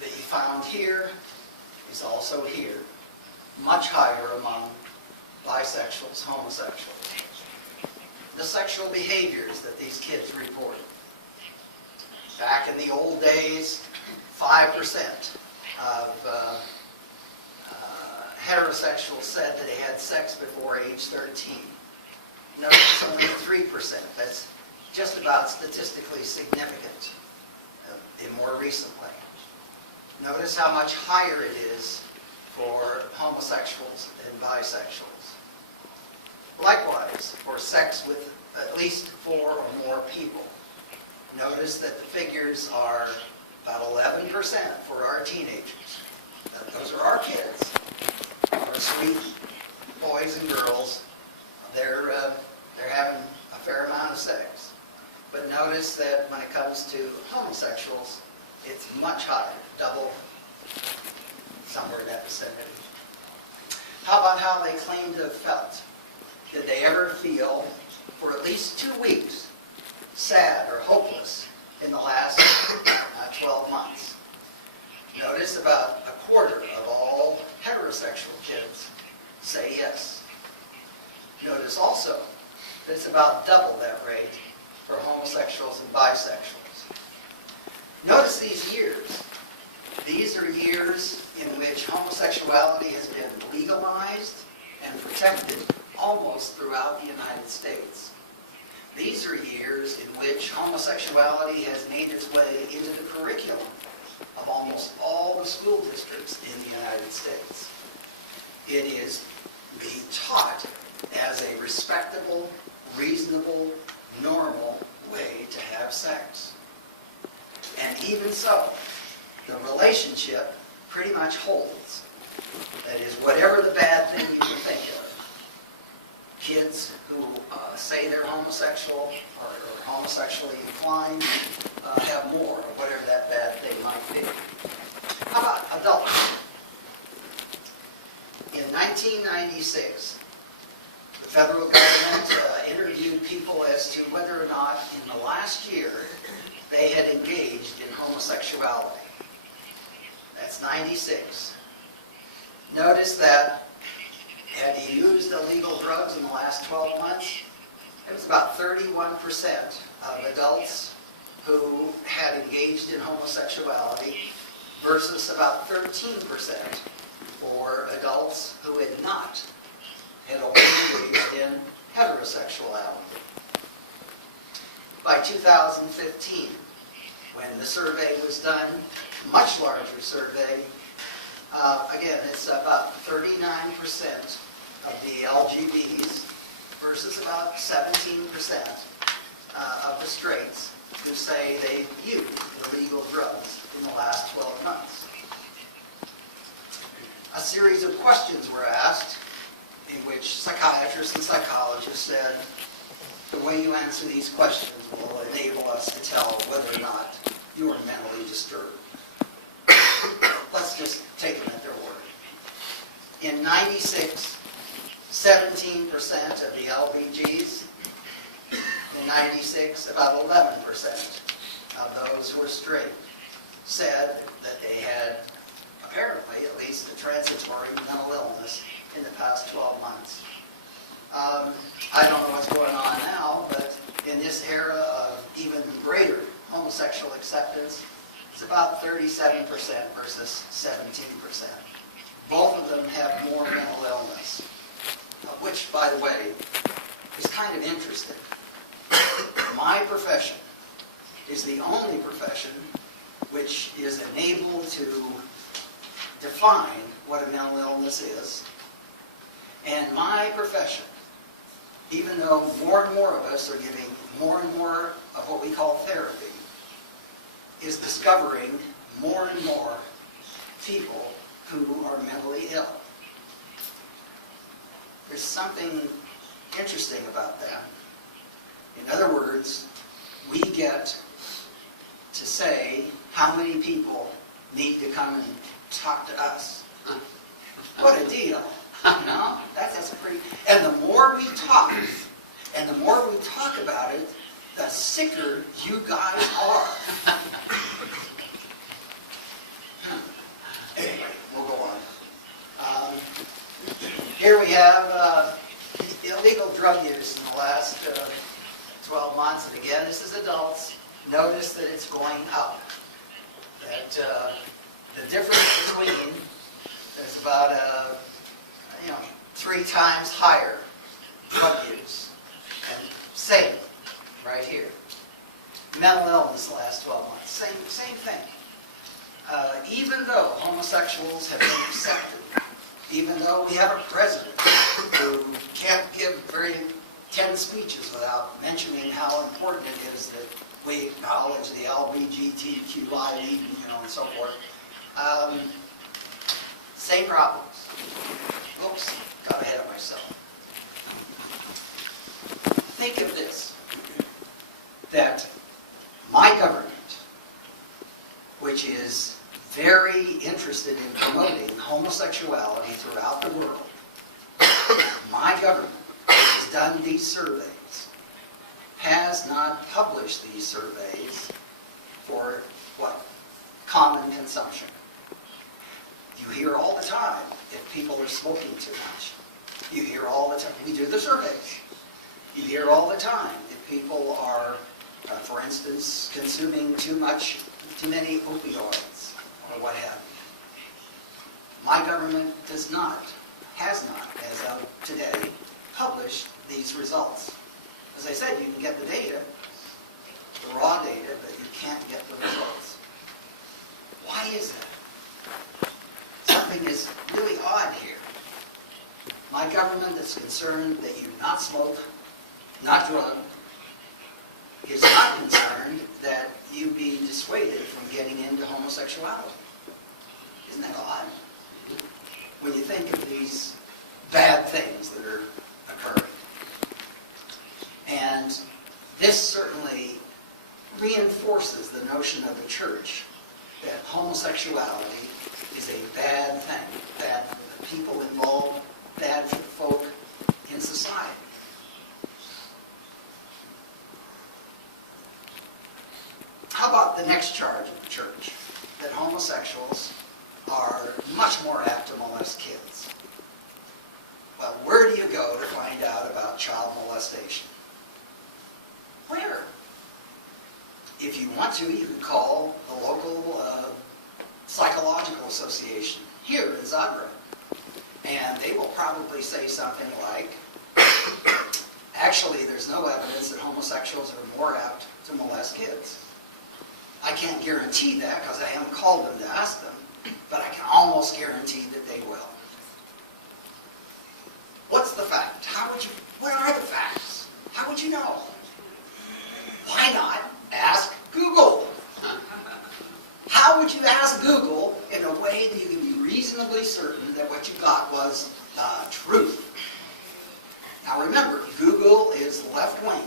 that you found here is also here, much higher among bisexuals, homosexuals. The sexual behaviors that these kids report. Back in the old days, 5% of heterosexuals said that they had sex before age 13. Notice it's only 3%. That's just about statistically significant more recently. Notice how much higher it is for homosexuals and bisexuals. Likewise, for sex with at least 4 or more people. Notice that the figures are about 11% for our teenagers. Those are our kids. Our sweet boys and girls. They're having a fair amount of sex. But notice that when it comes to homosexuals, it's much higher, double, somewhere in that vicinity. How about how they claim to have felt? Did they ever feel, for at least 2 weeks, sad or hopeless in the last 12 months? Notice about a quarter of all heterosexual kids say yes. Notice also that it's about double that rate for homosexuals and bisexuals. Notice these years. These are years in which homosexuality has been legalized and protected almost throughout the United States. These are years in which homosexuality has made its way into the curriculum of almost all the school districts in the United States. It is being taught as a respectable, reasonable, normal way to have sex. And even so, the relationship pretty much holds. That is, whatever the bad thing you can think of. Kids who say they're homosexual or homosexually inclined have more of whatever that bad thing might be. How about adults? In 1996, the federal government interviewed people as to whether or not in the last year they had engaged in homosexuality. That's 96. Notice that had he used illegal drugs in the last 12 months, it was about 31% of adults who had engaged in homosexuality versus about 13% for adults who had not, had only engaged in heterosexuality. By 2015, when the survey was done, much larger survey, again, it's about 39% of the LGBTs versus about 17% of the straights who say they've used illegal drugs in the last 12 months. A series of questions were asked in which psychiatrists and psychologists said, the way you answer these questions will enable us to tell whether or not you are mentally disturbed. Let's just take them at their word. In 96, 17% of the LBGs. In 96, about 11% of those who were straight said that they had, apparently, at least a transitory mental illness in the past 12 months. I don't know what's going on now, but in this era of even greater homosexual acceptance, it's about 37% versus 17%. Both of them have more mental illness, which, by the way, is kind of interesting. My profession is the only profession which is enabled to define what a mental illness is. And my profession, even though more and more of us are giving more and more of what we call therapy, is discovering more and more people who are mentally ill. There's something interesting about that. In other words, we get to say how many people need to come and talk to us. What a deal. You know, that's a pretty... And the more we talk, And the more we talk about it, the sicker you guys are. Anyway, we'll go on. Here we have illegal drug use in the last 12 months. And again, this is adults. Notice that it's going up. That the difference between is about 3 times higher drug use. And same right here. Mental illness the last 12 months. Same thing. Even though homosexuals have been accepted, even though we have a president who can't give 10 speeches without mentioning how important it is that we acknowledge the LGBTQI, and so forth. Same problems. Oops, got ahead of myself. Think of this, that my government, which is very interested in promoting homosexuality throughout the world, my government has done these surveys, has not published these surveys for what? Common consumption. You hear all the time if people are smoking too much. You hear all the time, we do the surveys. You hear all the time if people are, for instance, consuming too many opioids, or what have you. My government has not, as of today, published these results. As I said, you can get the data, the raw data, but you can't get the results. Why is that? Something is really odd here. My government is concerned that you not smoke, not drug, is not concerned that you be dissuaded from getting into homosexuality. Isn't that odd? When you think of these bad things that are occurring. And this certainly reinforces the notion of the church that homosexuality is a bad thing, bad for the people involved, bad for the folk in society. How about the next charge of the church? That homosexuals are much more apt to molest kids. Well, where do you go to find out about child molestation? Where? If you want to, you can call the local psychological association here in Zagreb. And they will probably say something like, actually, there's no evidence that homosexuals are more apt to molest kids. I can't guarantee that because I haven't called them to ask them, but I can almost guarantee that they will. What's the fact? What are the facts? How would you know? Why not ask Google? How would you ask Google in a way that you can be reasonably certain that what you got was the truth? Now remember, Google is left-wing.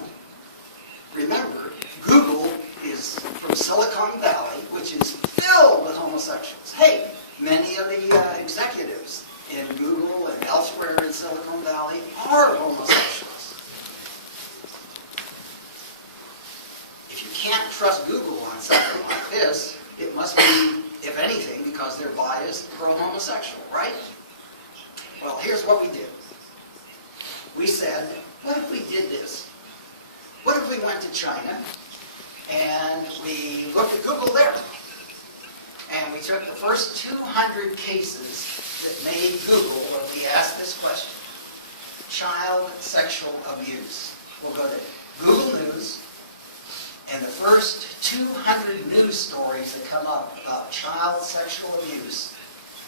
Remember, Google is from Silicon Valley, which is filled with homosexuals. Hey, many of the executives in Google and elsewhere in Silicon Valley are homosexuals. If you can't trust Google on something like this, it must be, if anything, because they're biased pro-homosexual, right? Well, here's what we did. We said, what if we did this? What if we went to China and we looked at Google there? And we took the first 200 cases that made Google, and we asked this question. Child sexual abuse. We'll go to Google News, and the first 200 news stories that come up about child sexual abuse,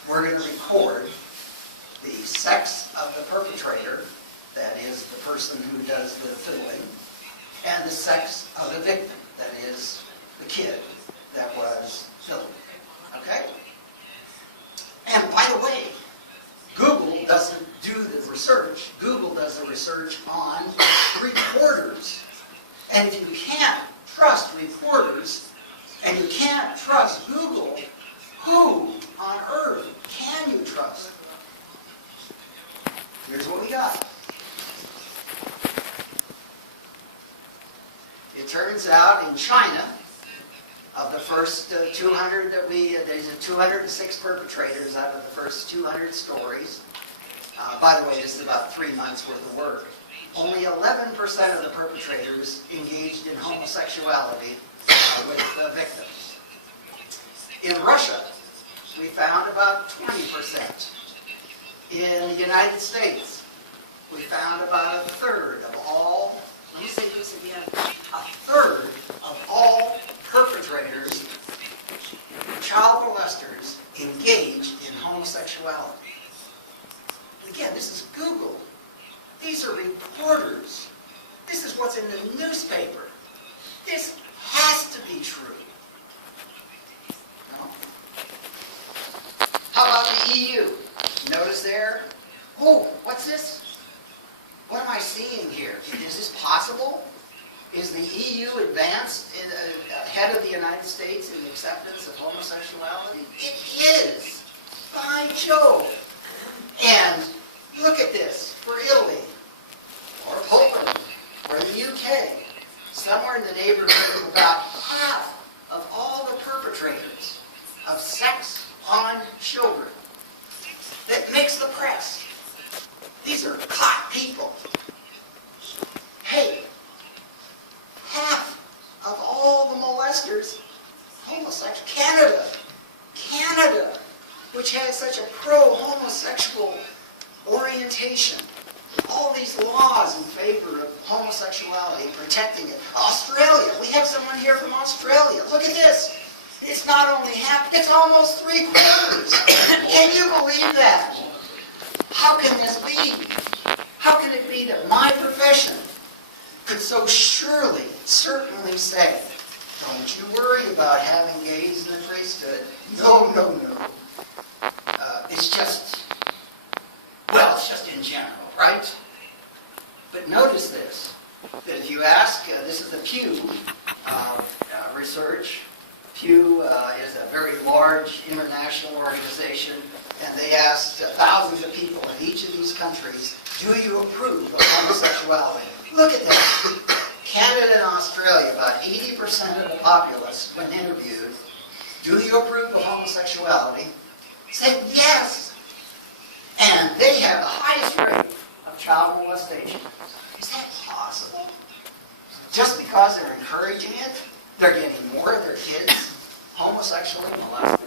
we're going to record the sex of the perpetrator, that is the person who does the fiddling, and the sex of the victim, that is the kid that was fiddling. Okay? And by the way, Google doesn't do the research. Google does the research on reporters. And if you can't trust reporters, and you can't trust Google, who on earth can you trust? Here's what we got. turns out in China, of the first 200 that there's 206 perpetrators out of the first 200 stories. By the way, this is about 3 months worth of work. Only 11% of the perpetrators engaged in homosexuality with the victims. In Russia, we found about 20%. In the United States, we found about a third of all, let me say this again, a third of all perpetrators, child molesters, engaged in homosexuality. Again, this is Google. These are reporters. This is what's in the newspaper. This has to be true. No? How about the EU? Notice there? Oh, what's this? What am I seeing here? Is this possible? Is the EU advanced ahead of the United States in the acceptance of homosexuality? It is. By Jove. And look at this for Italy, or Poland, or the UK. Somewhere in the neighborhood of about half of all the perpetrators of sex on children that makes the press. These are hot people. Hey, half of all the molesters, homosexual. Canada, which has such a pro-homosexual orientation. All these laws in favor of homosexuality and protecting it. Australia, we have someone here from Australia. Look at this. It's not only half, it's almost 3/4. Can you believe that? How can this be? How can it be that my profession could so surely, certainly say, don't you worry about having gays in the priesthood. No. It's just, well, it's just in general, right? But notice this, that if you ask, this is the Pew research. Pew is a very large international organization, and they asked thousands of people in each of these countries, do you approve of homosexuality? Look at that. Canada and Australia, about 80% of the populace, when interviewed, do you approve of homosexuality? Said yes. And they have the highest rate of child molestation. Is that possible? Just because they're encouraging it, they're getting more of their kids homosexually molested?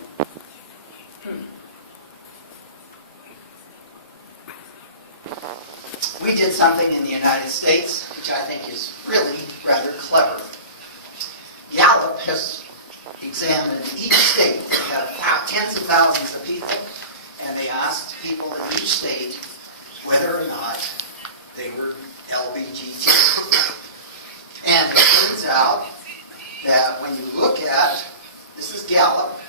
We did something in the United States, which I think is really rather clever. Gallup has examined each state. They have tens of thousands of people, and they asked people in each state whether or not they were LBGT. And it turns out that when you look at, this is Gallup,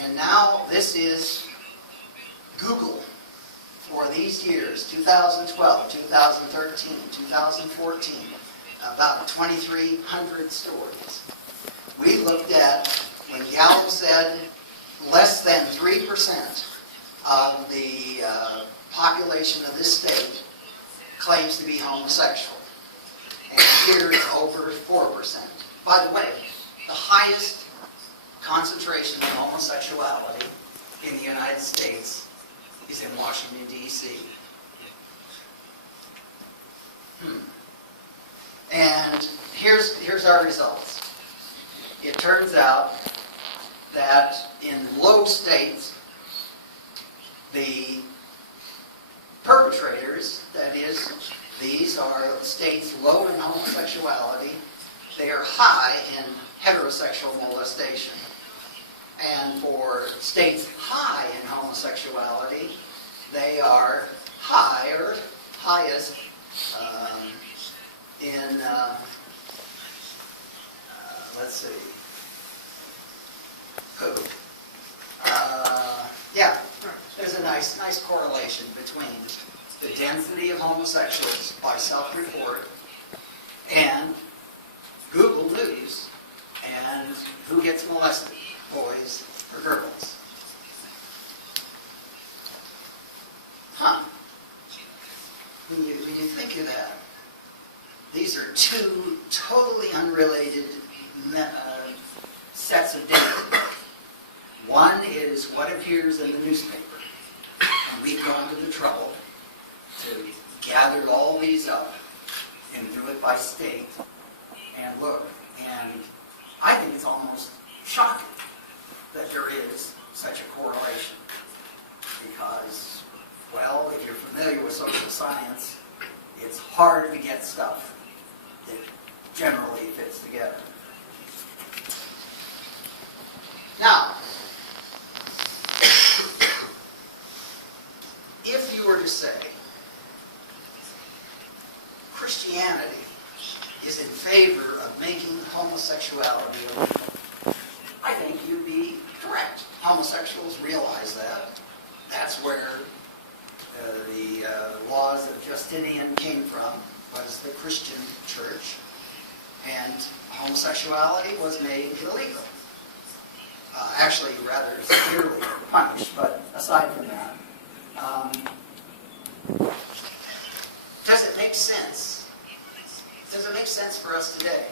and now this is Google for these years, 2012, 2013, 2014, about 2,300 stories. We looked at, when Gallup said less than 3% of the population of this state claims to be homosexual. And here it's over 4%. By the way, the highest concentration of homosexuality in the United States is in Washington, D.C. And here's our results. It turns out that in low states, the perpetrators, that is, these are states low in homosexuality, they are high in heterosexual molestation. And for states high in homosexuality, they are highest in, let's see, there's a nice correlation between the density of homosexuals by self-report and Google News and who gets molested, boys or girls. When you think of that, these are two totally unrelated sets of data. One is what appears in the newspaper. And we've gone to the trouble to gather all these up and do it by state and look. And I think it's almost shocking that there is such a correlation. Because, well, if you're familiar with social science, it's hard to get stuff that generally fits together. Now, if you were to say Christianity is in favor of making homosexuality illegal, I think you'd be correct. Homosexuals realize that. That's where the laws of Justinian came from, was the Christian church, and homosexuality was made illegal. Actually, rather severely punished, but aside from that, does it make sense? Does it make sense for us today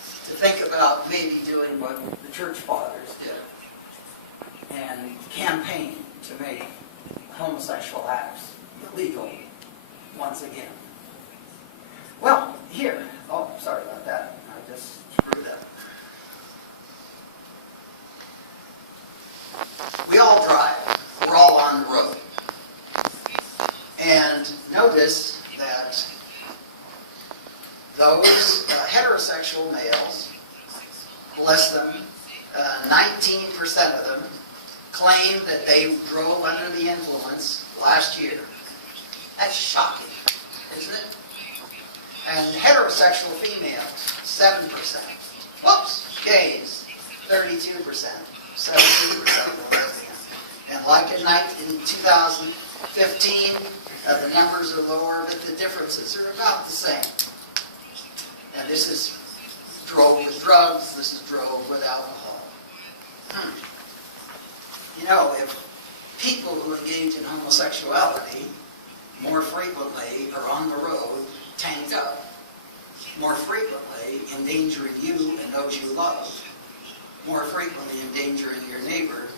to think about maybe doing what the church fathers did and campaign to make homosexual acts illegal once again? Well, here, oh, sorry about that. I just screwed up. We all drive. We're all on the road. And notice that those heterosexual males, bless them, 19% of them claim that they drove under the influence last year. That's shocking, isn't it? And heterosexual females, 7%. Whoops, gays, 32%, 17% of the lesbians. And like in 2015, the numbers are lower, but the differences are about the same. And this is drove with drugs, this is drove with alcohol. You know, if people who engage in homosexuality more frequently are on the road, tanked up, more frequently endangering you and those you love, more frequently endangering your neighbor.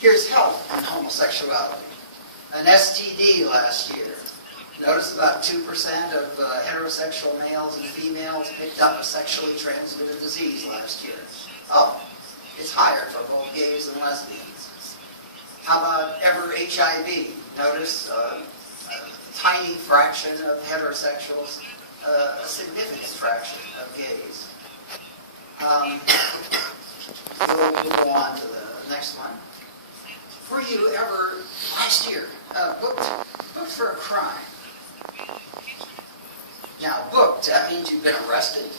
Here's health in homosexuality. An STD last year. Notice about 2% of heterosexual males and females picked up a sexually transmitted disease last year. Oh, it's higher for both gays and lesbians. How about ever HIV? Notice a tiny fraction of heterosexuals, a significant fraction of gays. We'll go on to the next one. Were you ever, last year, booked for a crime? Now, booked, that means you've been arrested.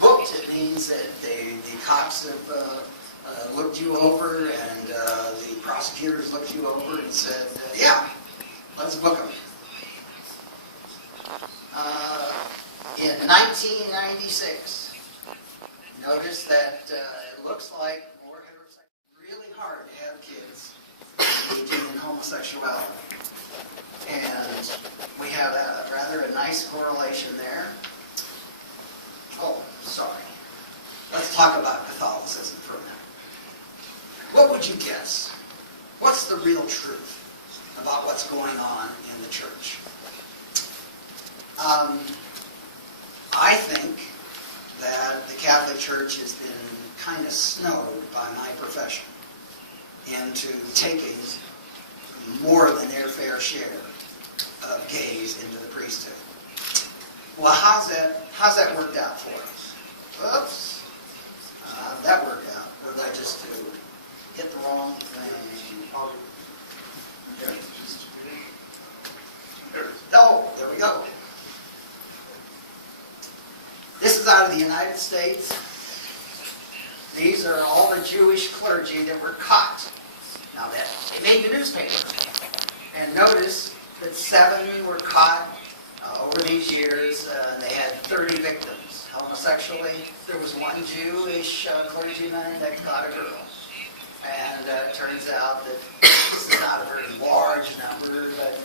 Booked, it means that the cops have looked you over and the prosecutors looked you over and said, yeah, let's book them. In 1996, notice that it looks like more heterosexual, really hard to have kids engaging in homosexuality. And we have a nice correlation there. Oh, sorry. Let's talk about Catholicism for a minute. What would you guess? What's the real truth about what's going on in the church? I think that the Catholic Church has been kind of snowed by my profession into taking more than their fair share of gays into the priesthood. Well, how's that worked out for us? Oops. That worked out. Or did I just hit the wrong thing? Oh, there we go. This is out of the United States. These are all the Jewish clergy that were caught. Now that they made the newspaper. And notice that 7 were caught over these years. They had 30 victims. Homosexually, there was one Jewish clergyman that caught a girl. And it turns out that this is not a very large number, but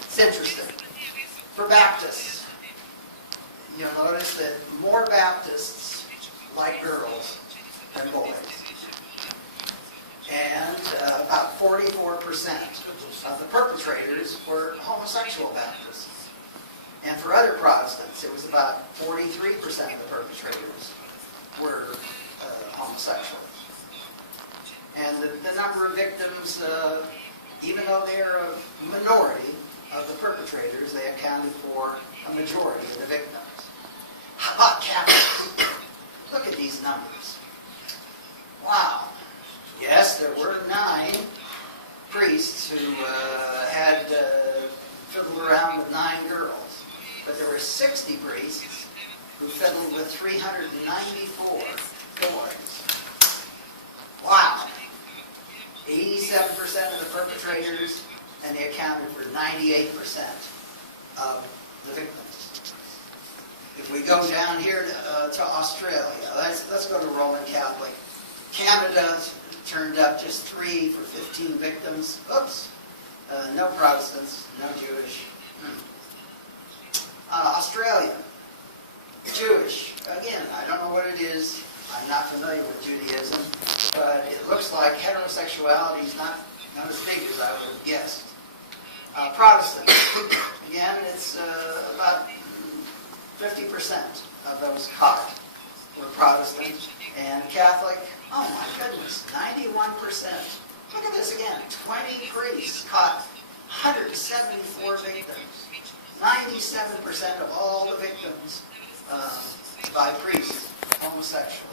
it's interesting. For Baptists, you'll notice that more Baptists like girls than boys. And about 44% of the perpetrators were homosexual Baptists. And for other Protestants, it was about 43% of the perpetrators were homosexual. And the number of victims, even though they're a minority of the perpetrators, they accounted for a majority of the victims. How about Catholics? Look at these numbers. Wow. Yes, there were 9 priests who had fiddled around with 9 girls, but there were 60 priests who fiddled with 394 boys. Wow. 87% of the perpetrators, and they accounted for 98% of the victims. If we go down here to Australia, let's go to Roman Catholic. Canada turned up just 3 for 15 victims. Oops. No Protestants, no Jewish. Australia, Jewish. Again, I don't know what it is. I'm not familiar with Judaism, but it looks like heterosexuality is not as big as I would have guessed. Protestant, again, it's about 50% of those caught were Protestant. And Catholic, oh my goodness, 91%. Look at this again, 20 priests caught 174 victims. 97% of all the victims by priests homosexually.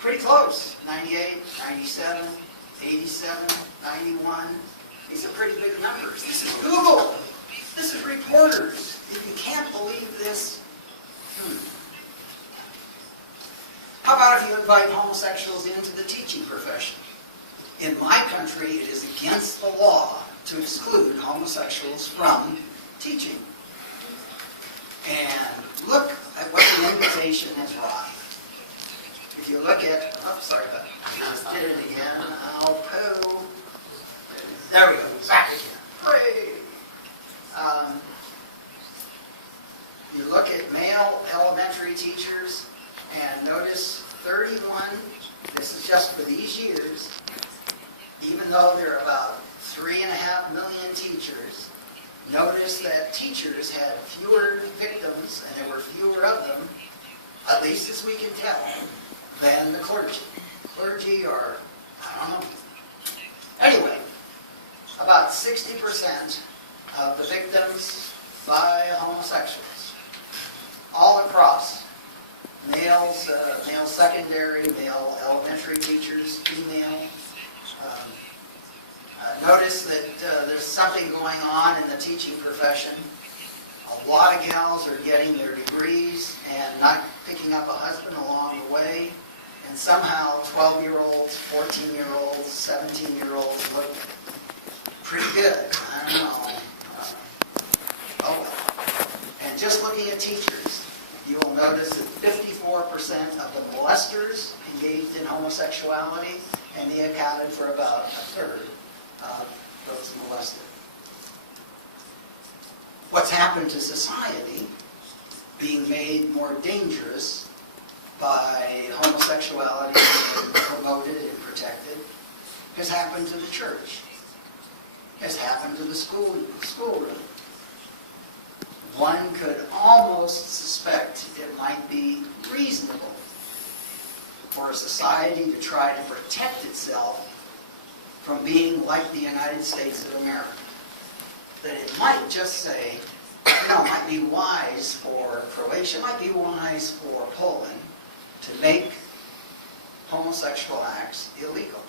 Pretty close, 98, 97, 87, 91. These are pretty big numbers. This is Google. This is reporters. If you can't believe this, How about if you invite homosexuals into the teaching profession? In my country, it is against the law to exclude homosexuals from teaching. And look at what the invitation has wrought. If you look at, oh, sorry about that. I just did it again. I'll poo. There we go. Back again. Hooray! You look at male elementary teachers, and notice 31, this is just for these years, even though there are about 3.5 million teachers, notice that teachers had fewer victims, and there were fewer of them, at least as we can tell, than the clergy. Clergy are, I don't know. Anyway, about 60% of the victims by homosexuals, all across. Males, male secondary, male elementary teachers, female. Notice that there's something going on in the teaching profession. A lot of gals are getting their degrees and not picking up a husband along the way. And somehow 12-year-olds, 14-year-olds, 17-year-olds look pretty good. I don't know. Oh well. And just looking at teachers, you will notice that 54% of the molesters engaged in homosexuality, and they accounted for about a third of those molested. What's happened to society, being made more dangerous by homosexuality being promoted and protected, has happened to the church, has happened to the schoolroom. One could almost suspect it might be reasonable for a society to try to protect itself from being like the United States of America. That it might just say, it might be wise for Croatia, it might be wise for Poland to make homosexual acts illegal.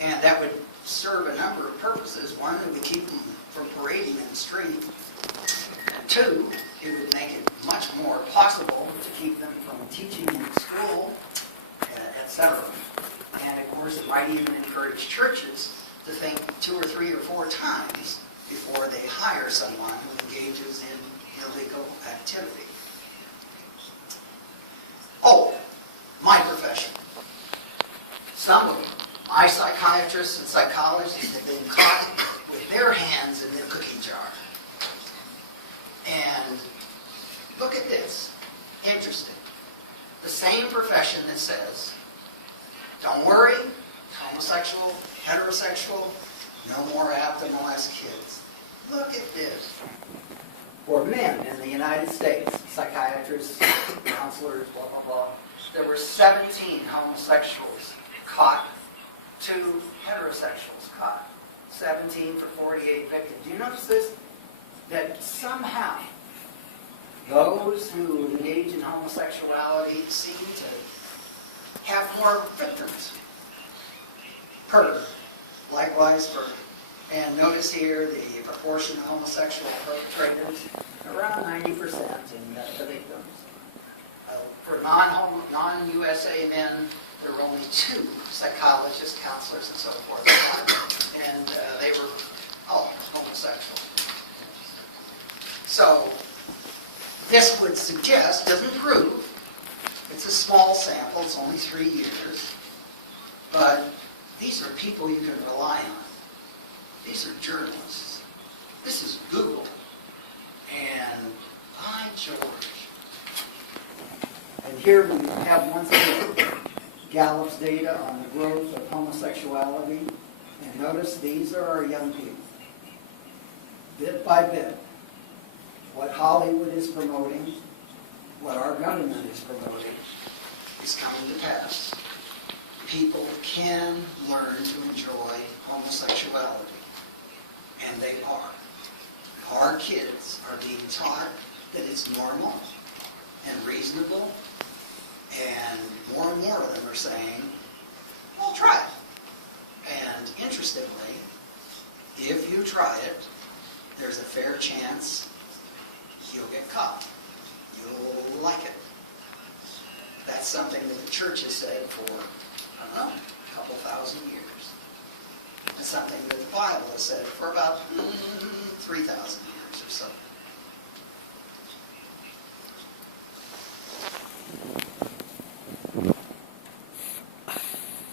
And that would serve a number of purposes. One, it would keep them from parading in the street. And 2, it would make it much more possible to keep them from teaching in school, etc. And of course, it might even encourage churches to think 2 or 3 or 4 times before they hire someone who engages in illegal activity. Oh, my profession. Some of my psychiatrists and psychologists have been caught with their hands in their cookie jar. And look at this. Interesting. The same profession that says, don't worry, homosexual, heterosexual, no more apt to molest kids. Look at this. For men in the United States, psychiatrists, counselors, blah, blah, blah, there were 17 homosexuals caught, 2 heterosexuals caught. 17 for 48 victims. Do you notice this? That somehow those who engage in homosexuality seem to have more victims. Likewise for, and notice here the proportion of homosexual perpetrators, around 90% in the victims. For non-USA men, there were only 2 psychologists, counselors, and so forth, and they were all homosexual. So this would suggest, doesn't prove, it's a small sample, it's only 3 years, but these are people you can rely on. These are journalists. This is Google. And by George. And here we have once again Gallup's data on the growth of homosexuality. And notice these are our young people. Bit by bit, what Hollywood is promoting, what our government is promoting, is coming to pass. People can learn to enjoy homosexuality, and they are. Our kids are being taught that it's normal and reasonable, and more of them are saying, well, try it. And interestingly, if you try it, there's a fair chance you'll get caught. You'll like it. That's something that the church has said for, I don't know, a couple thousand years. It's something that the Bible has said for about 3,000 years or so.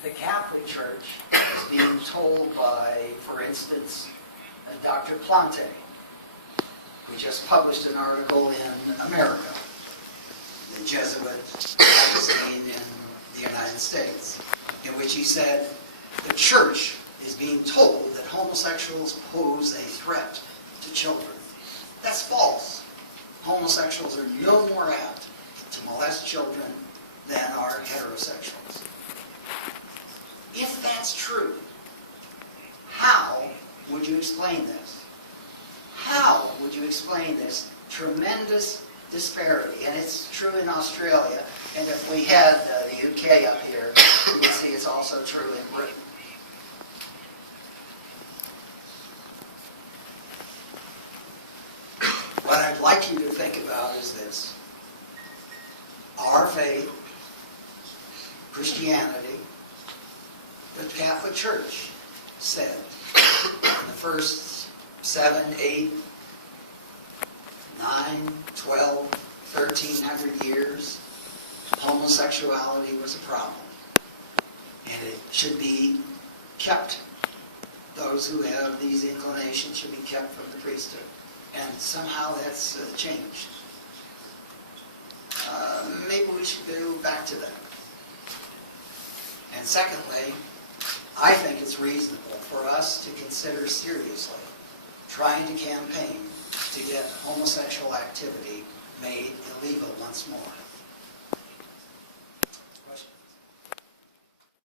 The Catholic Church is being told by, for instance, Dr. Plante, who just published an article in America, the Jesuit magazine in the United States, in which he said the church is being told that homosexuals pose a threat to children. That's false. Homosexuals are no more apt to molest children than are heterosexuals. If that's true, how would you explain this? How would you explain this tremendous disparity? And it's true in Australia, and if we had the UK up here, we'd see it's also true in Britain. What I'd like you to think about is this. Our faith, Christianity, the Catholic Church said in the first 7, 8, 9, 12, 1300 years, homosexuality was a problem. And it should be kept. Those who have these inclinations should be kept from the priesthood. And somehow that's changed. Maybe we should go back to that. And secondly, I think it's reasonable for us to consider seriously trying to campaign to get homosexual activity made illegal once more.